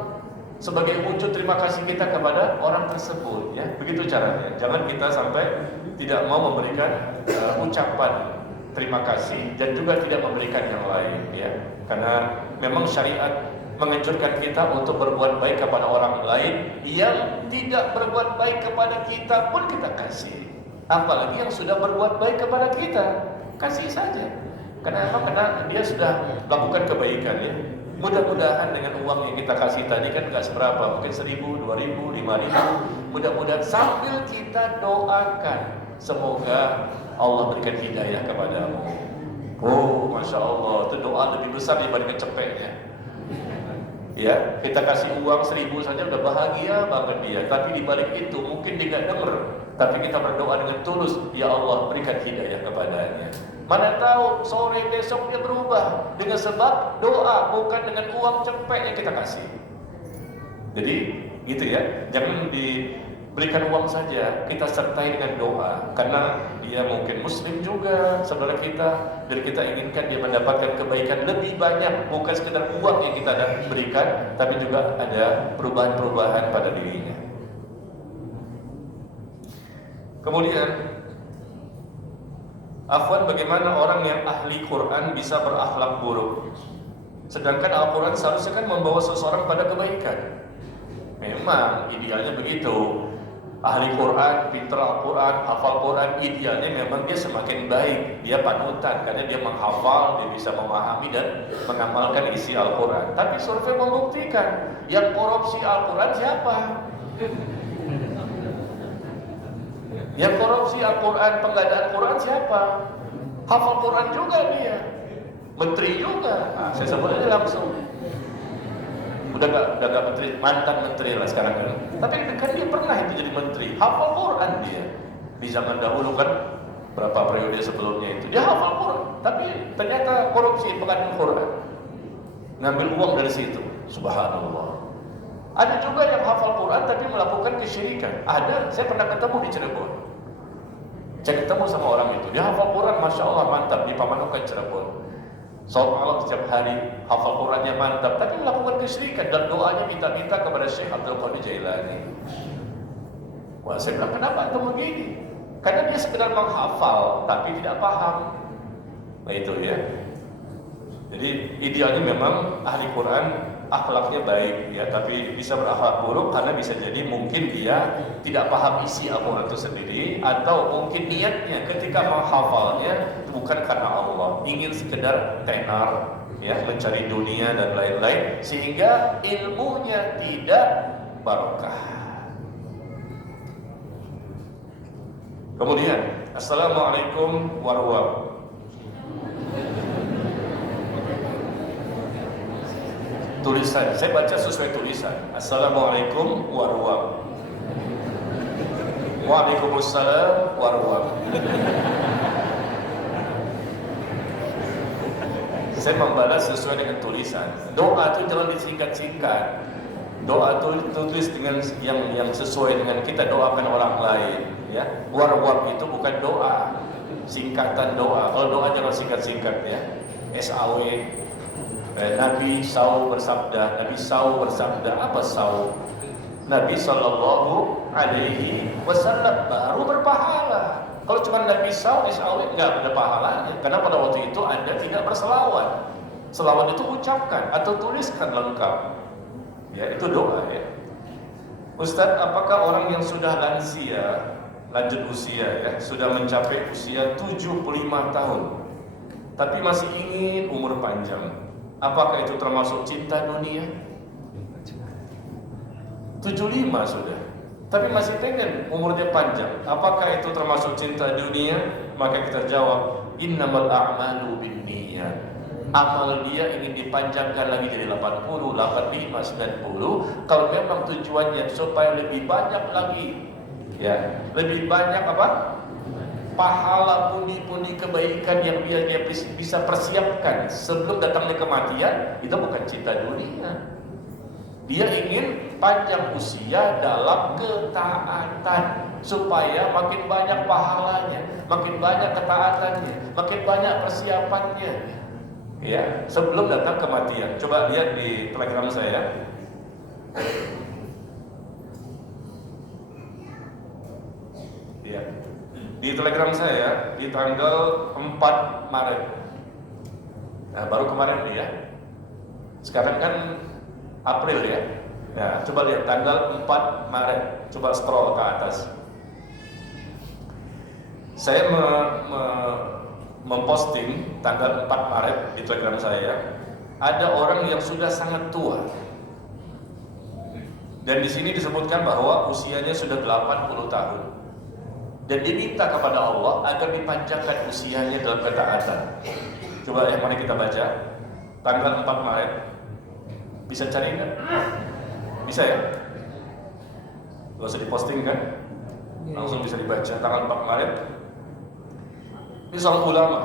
sebagai wujud terima kasih kita kepada orang tersebut, ya. Begitu caranya. Jangan kita sampai tidak mau memberikan ucapan terima kasih dan juga tidak memberikan yang lain, ya. Karena memang syariat menganjurkan kita untuk berbuat baik kepada orang lain, yang tidak berbuat baik kepada kita pun kita kasih. Apalagi yang sudah berbuat baik kepada kita, kasih saja. Karena dia sudah melakukan kebaikan, ya. Mudah-mudahan dengan uang yang kita kasih tadi kan nggak seberapa, mungkin 1.000, 2.000, 5.000. Mudah-mudahan sambil kita doakan, semoga Allah berikan hidayah kepadamu. Oh, masya Allah, itu doa lebih besar dibanding cepetnya. Ya, kita kasih uang 1.000 saja udah bahagia banget dia. Tapi dibalik itu mungkin dia nggak denger. Tapi kita berdoa dengan tulus, ya Allah berikan hidayah kepadanya. Mana tahu sore besok dia berubah dengan sebab doa, bukan dengan uang cepet yang kita kasih. Jadi gitu ya, jangan diberikan uang saja, kita sertai dengan doa. Karena dia mungkin muslim juga, saudara kita, dan kita inginkan dia mendapatkan kebaikan lebih banyak, bukan sekedar uang yang kita berikan, tapi juga ada perubahan-perubahan pada dirinya. Kemudian, akhwan, bagaimana orang yang ahli Quran bisa berakhlak buruk? Sedangkan Al-Quran seharusnya kan membawa seseorang pada kebaikan. Memang idealnya begitu. Ahli Quran, pintar Al-Quran, hafal Quran, idealnya memang dia semakin baik. Dia panutan karena dia menghafal, dia bisa memahami dan mengamalkan isi Al-Quran. Tapi survei membuktikan yang korupsi Al-Quran siapa? Yang korupsi Al-Quran, penggandaan Quran siapa? Hafal Quran juga dia, menteri juga. Nah, saya sebut aja langsung. Udah gak menteri, mantan menteri lah sekarang kan. Tapi kan dia pernah itu jadi menteri, hafal Quran dia. Di zaman dahulu kan, berapa periode sebelumnya itu dia hafal Quran, tapi ternyata korupsi pengadaan Quran, ngambil uang dari situ. Subhanallah. Ada juga yang hafal Quran tapi melakukan kesyirikan. Ada, saya pernah ketemu di Cirebon. Saya ketemu sama orang itu, dia hafal Quran, masya Allah mantap, di Pamanukan Cirebon. Sholat malam setiap hari, hafal Qurannya mantap, tapi melakukan kesyirikan dan doanya minta-minta kepada Syekh Abdul Qadir Jailani. Wah, saya bilang, kenapa antum begini? Karena dia sekedar menghafal, tapi tidak paham. Nah itu ya. Jadi idealnya memang ahli Quran akhlaknya baik ya, tapi bisa berakhlak buruk karena bisa jadi mungkin dia tidak paham isi Al-Quran itu sendiri, atau mungkin niatnya ketika menghafalnya bukan karena Allah, ingin sekedar tenar ya, mencari dunia dan lain-lain, sehingga ilmunya tidak barokah. Kemudian, Assalamualaikum warahmatullahi wabarakatuh. Tulisan, saya baca sesuai tulisan. Assalamualaikum warahmatullahi wabarakatuh. Waalaikumsalam warahmatullahi wabarakatuh. Saya membalas sesuai dengan tulisan. Doa itu jangan disingkat-singkat. Doa itu tulis dengan yang sesuai dengan kita doakan orang lain. Ya, warwab itu bukan doa, singkatan doa. Kalau doa jangan singkat-singkat ya. SAW. Nabi SAW bersabda. Nabi SAW bersabda. Apa SAW? Nabi Sallallahu Alaihi Wasallam baru berpahala. Kalau cuma Nabi SAW nggak ada pahalanya, karena pada waktu itu Anda tidak berselawat. Selawat itu ucapkan atau tuliskan lengkap. Ya, itu doa ya. Ustaz, apakah orang yang sudah lanjut usia ya, sudah mencapai usia 75 tahun, tapi masih ingin umur panjang, apakah itu termasuk cinta dunia? 75 sudah, tapi masih pengen umurnya panjang, apakah itu termasuk cinta dunia? Maka kita jawab, innamal a'malu binniyat. Amal dia ingin dipanjangkan lagi jadi 80, 85, 90. Kalau memang tujuannya supaya lebih banyak lagi, ya, lebih banyak apa? Pahala pundi-pundi kebaikan yang dia bisa persiapkan sebelum datangnya kematian, itu bukan cinta dunia. Dia ingin panjang usia dalam ketaatan supaya makin banyak pahalanya, makin banyak ketaatannya, makin banyak persiapannya. Ya, sebelum datang kematian. Coba lihat di Telegram saya. Ya. Di Telegram saya di tanggal 4 Maret. Nah, baru kemarin nih ya. Sekarang kan April ya. Nah, coba lihat tanggal 4 Maret. Coba scroll ke atas. Saya memposting tanggal 4 Maret di Telegram saya, ada orang yang sudah sangat tua. Dan di sini disebutkan bahwa usianya sudah 80 tahun. Dan diminta kepada Allah agar dipanjangkan usianya dalam ketaatan. Coba yang mana kita baca? Tanggal 4 Maret. Bisa cari enggak? Bisa ya? Gak usah diposting kan? Langsung bisa dibaca tanggal 4 Maret. Ini seorang ulama,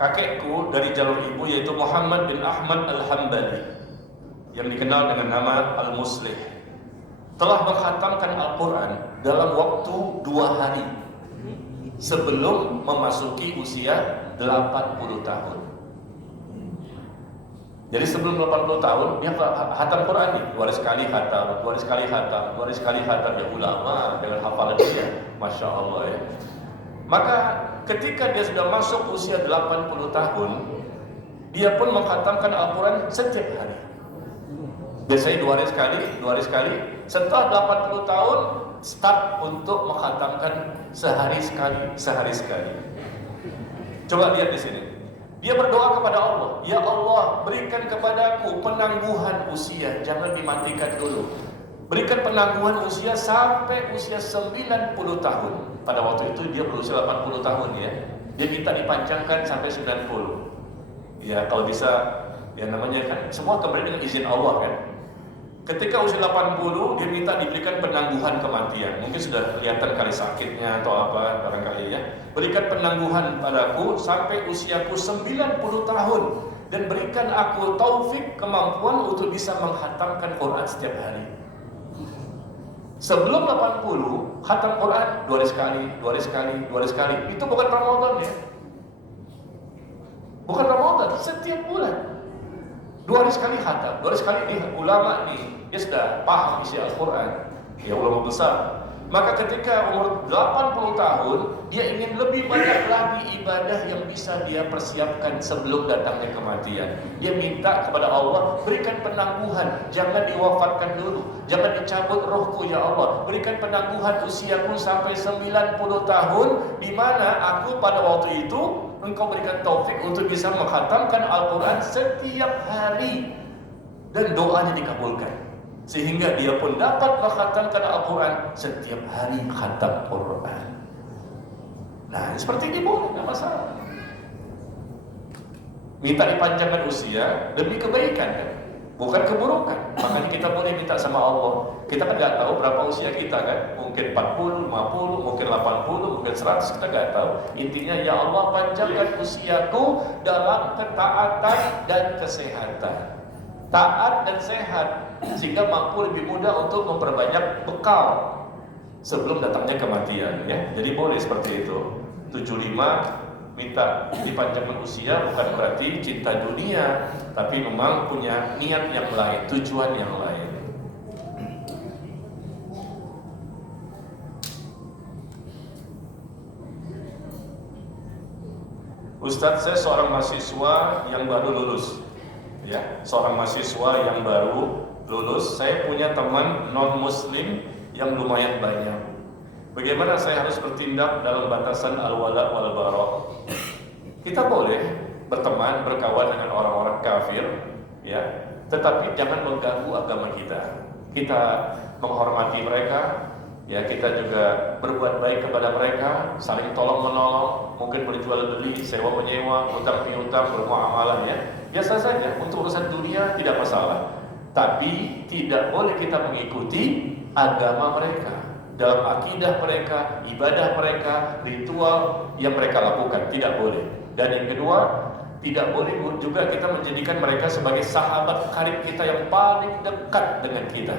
kakekku dari jalur ibu yaitu Muhammad bin Ahmad Al-Hambali, yang dikenal dengan nama Al-Muslih, telah mengkhatamkan Al-Quran dalam waktu 2 hari sebelum memasuki usia 80 tahun. Jadi sebelum 80 tahun dia khatam Quran nih, 2 hari sekali khatam, 2 hari sekali khatam, 2 hari sekali khatam. Ya ulama dengan hafalan dia, Masya Allah ya. Maka ketika dia sudah masuk usia 80 tahun, dia pun mengkhatamkan Al-Quran setiap hari. Biasanya 2 hari sekali, 2 hari sekali. Setelah 80 tahun, start untuk mengkhatamkan sehari sekali, sehari sekali. Coba lihat di sini. Dia berdoa kepada Allah, ya Allah, berikan kepadaku penangguhan usia, jangan dimatikan dulu. Berikan penangguhan usia sampai usia 90 tahun. Pada waktu itu dia berusia 80 tahun ya. Dia minta dipanjangkan sampai 90. Ya kalau bisa, ya namanya kan semua kembali dengan izin Allah kan. Ketika usia 80 dia minta diberikan penangguhan kematian. Mungkin sudah kelihatan kali sakitnya atau apa barangkali ya. Berikan penangguhan padaku sampai usiaku 90 tahun. Dan berikan aku taufik kemampuan untuk bisa menghatamkan Quran setiap hari. Sebelum 80, khatam Quran 2 hari sekali, 2 hari sekali, 2 hari sekali. Itu bukan Ramadan ya. Bukan Ramadan, setiap bulan. 2 hari sekali khatam, 2 hari sekali nih ulama nih, dia sudah paham isi Al-Quran, ya ulama besar. Maka ketika umur 80 tahun, dia ingin lebih banyak lagi ibadah yang bisa dia persiapkan sebelum datangnya kematian. Dia minta kepada Allah, berikan penangguhan, jangan diwafatkan dulu, jangan dicabut rohku ya Allah, berikan penangguhan usiaku sampai 90 tahun, di mana aku pada waktu itu Engkau berikan taufik untuk bisa mengkhatamkan Al-Quran setiap hari dan doanya dikabulkan, sehingga dia pun dapat mengkhatamkan Al-Quran setiap hari khatam Quran. Nah, seperti ini boleh, tidak masalah. Minta dipanjangkan usia demi kebaikan kan, bukan keburukan. Makanya kita boleh minta sama Allah. Kita kan nggak tahu berapa usia kita kan, mungkin 40, 50, mungkin 80, mungkin 100, kita nggak tahu. Intinya ya Allah panjangkan usiaku dalam ketaatan dan kesehatan, taat dan sehat, sehingga mampu lebih mudah untuk memperbanyak bekal sebelum datangnya kematian ya. Jadi boleh seperti itu. 75 minta dipanjangkan usia bukan berarti cinta dunia, tapi memang punya niat yang lain, tujuan yang lain. Ustadz, saya seorang mahasiswa yang baru lulus. Ya, seorang mahasiswa yang baru lulus. Saya punya teman non-muslim yang lumayan banyak. Bagaimana saya harus bertindak dalam batasan al-wala wal bara? Kita boleh berteman, berkawan dengan orang-orang kafir, ya, tetapi jangan mengganggu agama kita. Kita menghormati mereka, ya, kita juga berbuat baik kepada mereka, saling tolong menolong, mungkin berjual beli, sewa menyewa, utang piutang, bermuamalah ya. Biasa saja, untuk urusan dunia tidak masalah. Tapi tidak boleh kita mengikuti agama mereka, dalam akidah mereka, ibadah mereka, ritual yang mereka lakukan, tidak boleh. Dan yang kedua, tidak boleh juga kita menjadikan mereka sebagai sahabat karib kita yang paling dekat dengan kita.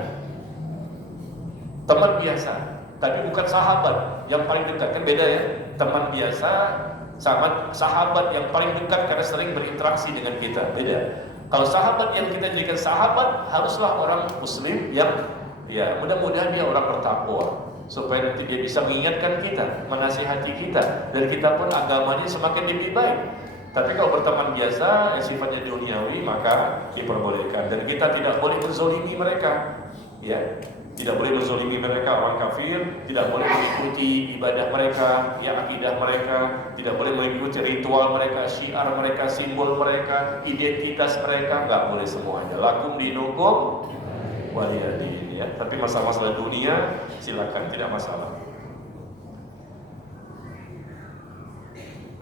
Teman biasa, tapi bukan sahabat yang paling dekat, kan beda ya. Teman biasa sama sahabat yang paling dekat karena sering berinteraksi dengan kita, beda. Kalau sahabat yang kita jadikan sahabat, haruslah orang muslim yang ya mudah-mudahan dia orang bertakwa, supaya nanti dia bisa mengingatkan kita, menasihati kita, dan kita pun agamanya semakin lebih baik. Tapi kalau berteman biasa yang sifatnya duniawi, maka diperbolehkan, dan kita tidak boleh menzolimi mereka, ya. Tidak boleh menzolimi mereka, orang kafir, tidak boleh mengikuti ibadah mereka, ya, akidah mereka, tidak boleh mengikuti ritual mereka, syiar mereka, simbol mereka, identitas mereka, nggak boleh semuanya. Lakum dinukum waliyadin, ya. Tapi masalah-masalah dunia silakan, tidak masalah.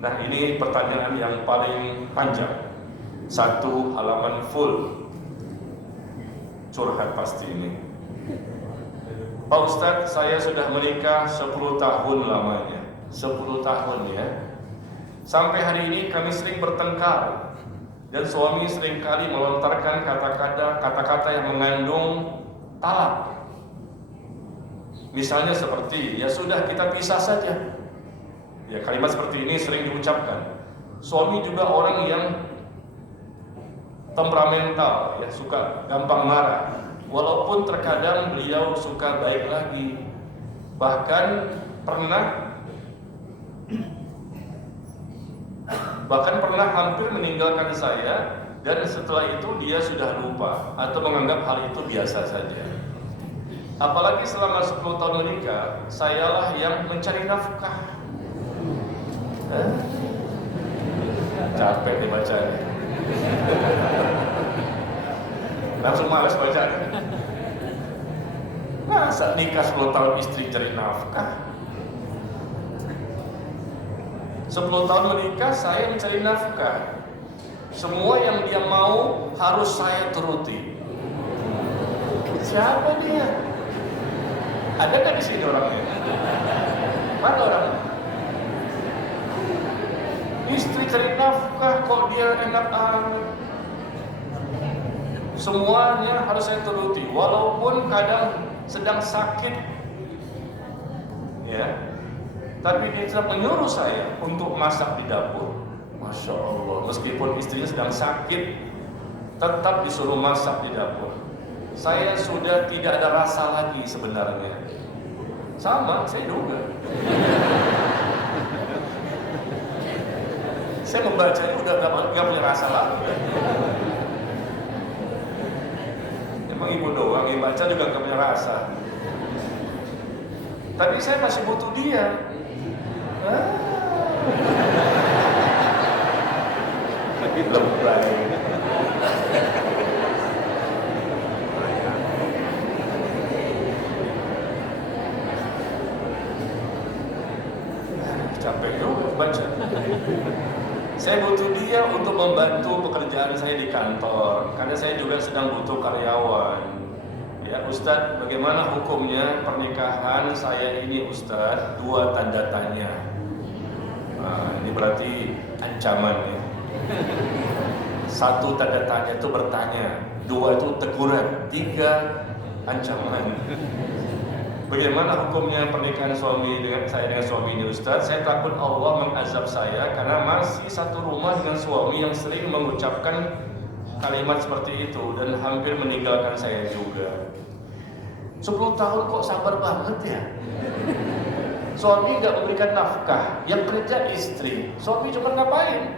Nah, ini pertanyaan yang paling panjang, 1 halaman full, curhat pasti ini. Pak Ustadz, saya sudah menikah 10 tahun lamanya, 10 tahun ya. Sampai hari ini kami sering bertengkar, dan suami seringkali melontarkan kata-kata yang mengandung talak. Misalnya seperti, ya sudah kita pisah saja. Ya, kalimat seperti ini sering diucapkan. Suami juga orang yang temperamental, ya, suka gampang marah. Walaupun terkadang beliau suka baik lagi, bahkan pernah hampir meninggalkan saya, dan setelah itu dia sudah lupa atau menganggap hal itu biasa saja. Apalagi selama 10 tahun menikah, sayalah yang mencari nafkah. Capek dibacanya. Langsung malas bacanya. Masa nikah 10 tahun istri cari nafkah? 10 tahun menikah saya mencari nafkah. Semua yang dia mau harus saya turuti. Siapa dia? Ada nggak di sini orangnya? Mana orangnya? Istri cari nafkah kok dia enak amat. Semuanya harus saya turuti, walaupun kadang sedang sakit, ya. Tapi dia tetap menyuruh saya untuk masak di dapur. Masya Allah, meskipun istrinya sedang sakit, tetap disuruh masak di dapur. Saya sudah tidak ada rasa lagi sebenarnya. Sama, saya juga. Saya membacanya udah gak punya rasa lagi. Emang ibu doang yang baca juga gak punya rasa. Tapi saya masih butuh dia. Lebay. Capek juga baca. Saya butuh dia untuk membantu pekerjaan saya di kantor, karena saya juga sedang butuh karyawan. Ya Ustadz, bagaimana hukumnya pernikahan saya ini Ustadz? 2 tanda tanya. Nah, ini berarti ancaman ya. 1 tanda tanya itu bertanya, 2 itu teguran, 3 ancaman. Bagaimana hukumnya pernikahan suami dengan suami ini Ustaz? Saya takut Allah mengazab saya karena masih satu rumah dengan suami yang sering mengucapkan kalimat seperti itu dan hampir meninggalkan saya juga. 10 tahun kok sabar banget ya? Suami nggak memberikan nafkah, yang kerja istri. Suami cuma ngapain?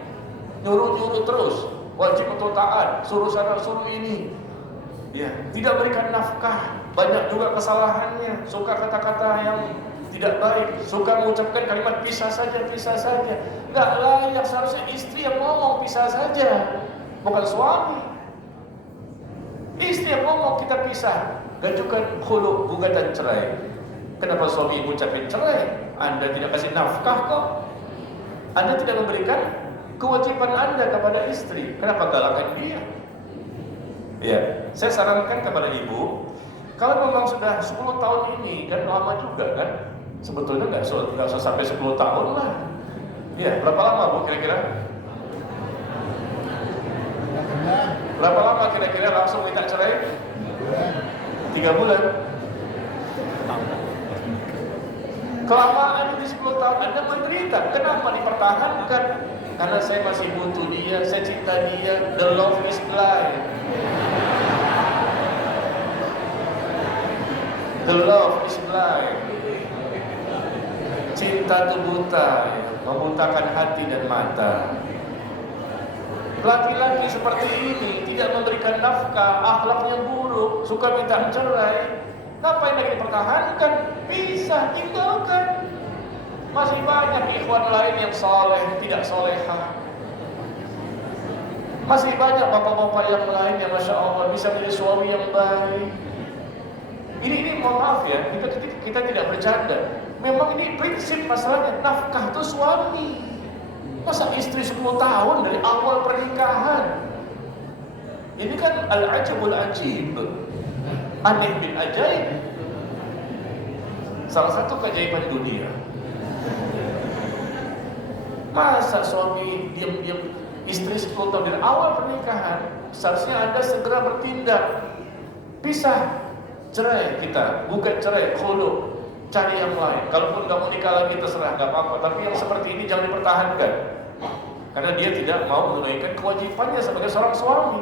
Nyuruh-nyuruh terus, wajib atau taat, suruh sana suruh ini. Ya, tidak berikan nafkah, banyak juga kesalahannya, suka kata-kata yang tidak baik, suka mengucapkan kalimat pisah saja. Nggak layak, seharusnya istri yang ngomong pisah saja, bukan suami. Istri yang ngomong kita pisah, gajukan khulu, gugatan cerai. Kenapa suami mengucapkan cerai? Anda tidak kasih nafkah kok. Anda tidak memberikan kewajiban Anda kepada istri. Kenapa galakan dia? Ya, saya sarankan kepada ibu, kalau memang sudah 10 tahun ini, kan lama juga kan? Sebetulnya nggak usah sampai 10 tahun lah. Ya, berapa lama Bu kira-kira? Berapa lama kira-kira langsung minta cerai? 3 bulan. Kelamaan di 10 tahun Anda menderita. Kenapa dipertahankan? Karena saya masih butuh dia, saya cinta dia. The love is blind. The love is blind. Cinta itu buta, membutakan hati dan mata. Laki-laki seperti ini tidak memberikan nafkah, akhlaknya buruk, suka minta cerai. Ngapain lagi dipertahankan? Pisah, tinggalkan. Masih banyak ikhwan lain yang soleh, tidak solehah. Masih banyak bapak-bapak yang lain yang Masya Allah bisa menjadi suami yang baik. Ini mohon maaf ya, kita tidak bercanda. Memang ini prinsip masalahnya, nafkah itu suami. Masa istri 10 tahun dari awal pernikahan? Ini kan al-ajabul ajib, aneh bin ajaib. Salah satu keajaiban dunia. Masa suami diam-diam istri 10 tahun dari awal pernikahan? Seharusnya Anda segera bertindak. Pisah, cerai kita, bukan cerai, khulu, cari yang lain. Kalaupun nggak mau nikah lagi terserah, nggak apa-apa. Tapi yang seperti ini jangan dipertahankan, karena dia tidak mau menunaikan kewajibannya sebagai seorang suami.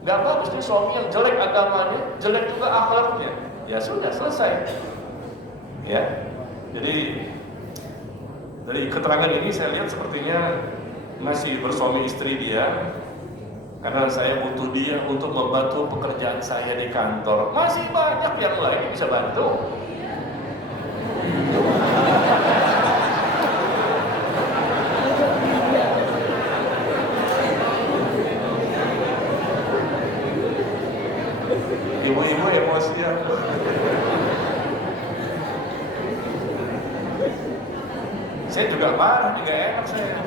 Nggak bagus nih suami yang jelek agamanya, jelek juga akhlaknya. Ya sudah selesai. Ya, jadi dari keterangan ini saya lihat sepertinya masih bersuami istri dia. Karena saya butuh dia untuk membantu pekerjaan saya di kantor. Masih banyak yang lain yang bisa bantu. Ibu-ibu emosian. Saya juga marah, juga enak saya.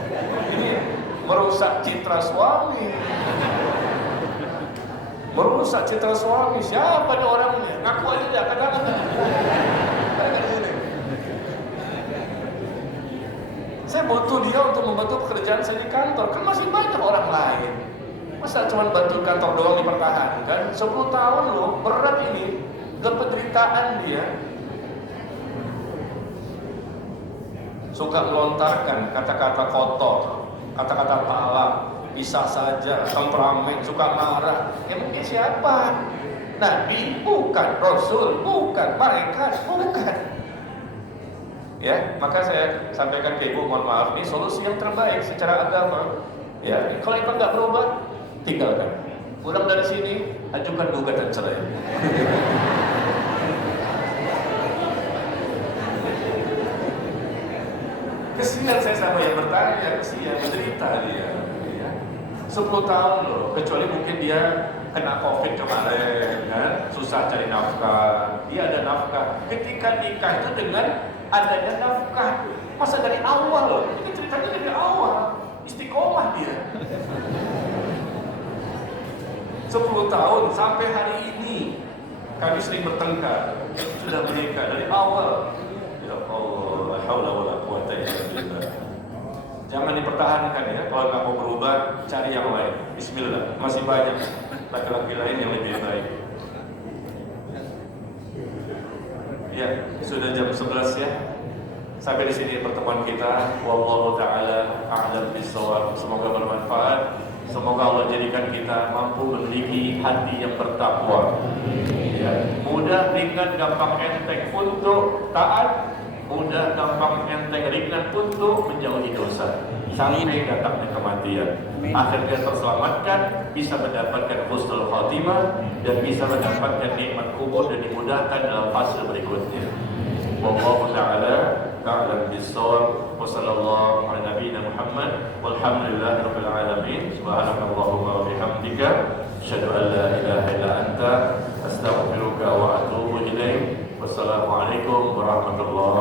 Ini merusak citra suami. Merusak citra suami. Siapa nih orangnya? Ngaku aja ya, kadang-kadang. Saya butuh dia untuk membantu pekerjaan saya di kantor. Kan masih banyak orang lain. Masa cuma bantu kantor doang dipertahankan? 10 tahun loh, berat ini. Penderitaan dia. Suka melontarkan kata-kata kotor kata-kata talak, bisa saja, temperamen, suka marah. Emangnya siapa? Nabi? Bukan. Rasul? Bukan. Malaikat? Bukan. Ya, maka saya sampaikan ke ibu, mohon maaf, ini solusi yang terbaik secara agama. Ya, kalau itu nggak berubah, tinggalkan. Pulang dari sini, ajukan gugatan cerai. Kesian saya sama yang bertanya, kesian, menderita dia. Ya. 10 tahun loh, kecuali mungkin dia kena COVID kemarin, kan? Susah cari nafkah, dia ada nafkah. Ketika nikah itu dengan adanya nafkah, masa dari awal loh, ini ceritanya dari awal, istiqomah dia. 10 tahun sampai hari ini kami sering bertengkar, sudah menikah dari awal. Ya Allah, la haula wala quwata illa billah. Jangan dipertahankan ya, kalau nggak mau berubah cari yang lain. Bismillah, masih banyak laki-laki lain yang lebih baik. Ya, sudah jam 11 ya. Sampai di sini pertemuan kita. Wallahu taala a'lam bissawab. Semoga bermanfaat. Semoga Allah jadikan kita mampu memiliki hati yang bertakwa. Ya, mudah, ringan, gampang, enteng untuk taat, mudah, gampang, enteng, ringan untuk menjauhi dosa sampai datangnya kematian. Akhirnya terselamatkan, bisa mendapatkan husnul khatimah dan bisa mendapatkan nikmat kubur dan dimudahkan dalam fase berikutnya. Wallahu ta'ala a'lam bis-shawab. Wa sallallahu ala nabiyyina Muhammad walhamdulillahi rabbil alamin. Subhanakallahumma wa bihamdika asyhadu an la ilaha illa anta astaghfiruka wa atubu ilaik. Wassalamu alaikum warahmatullahi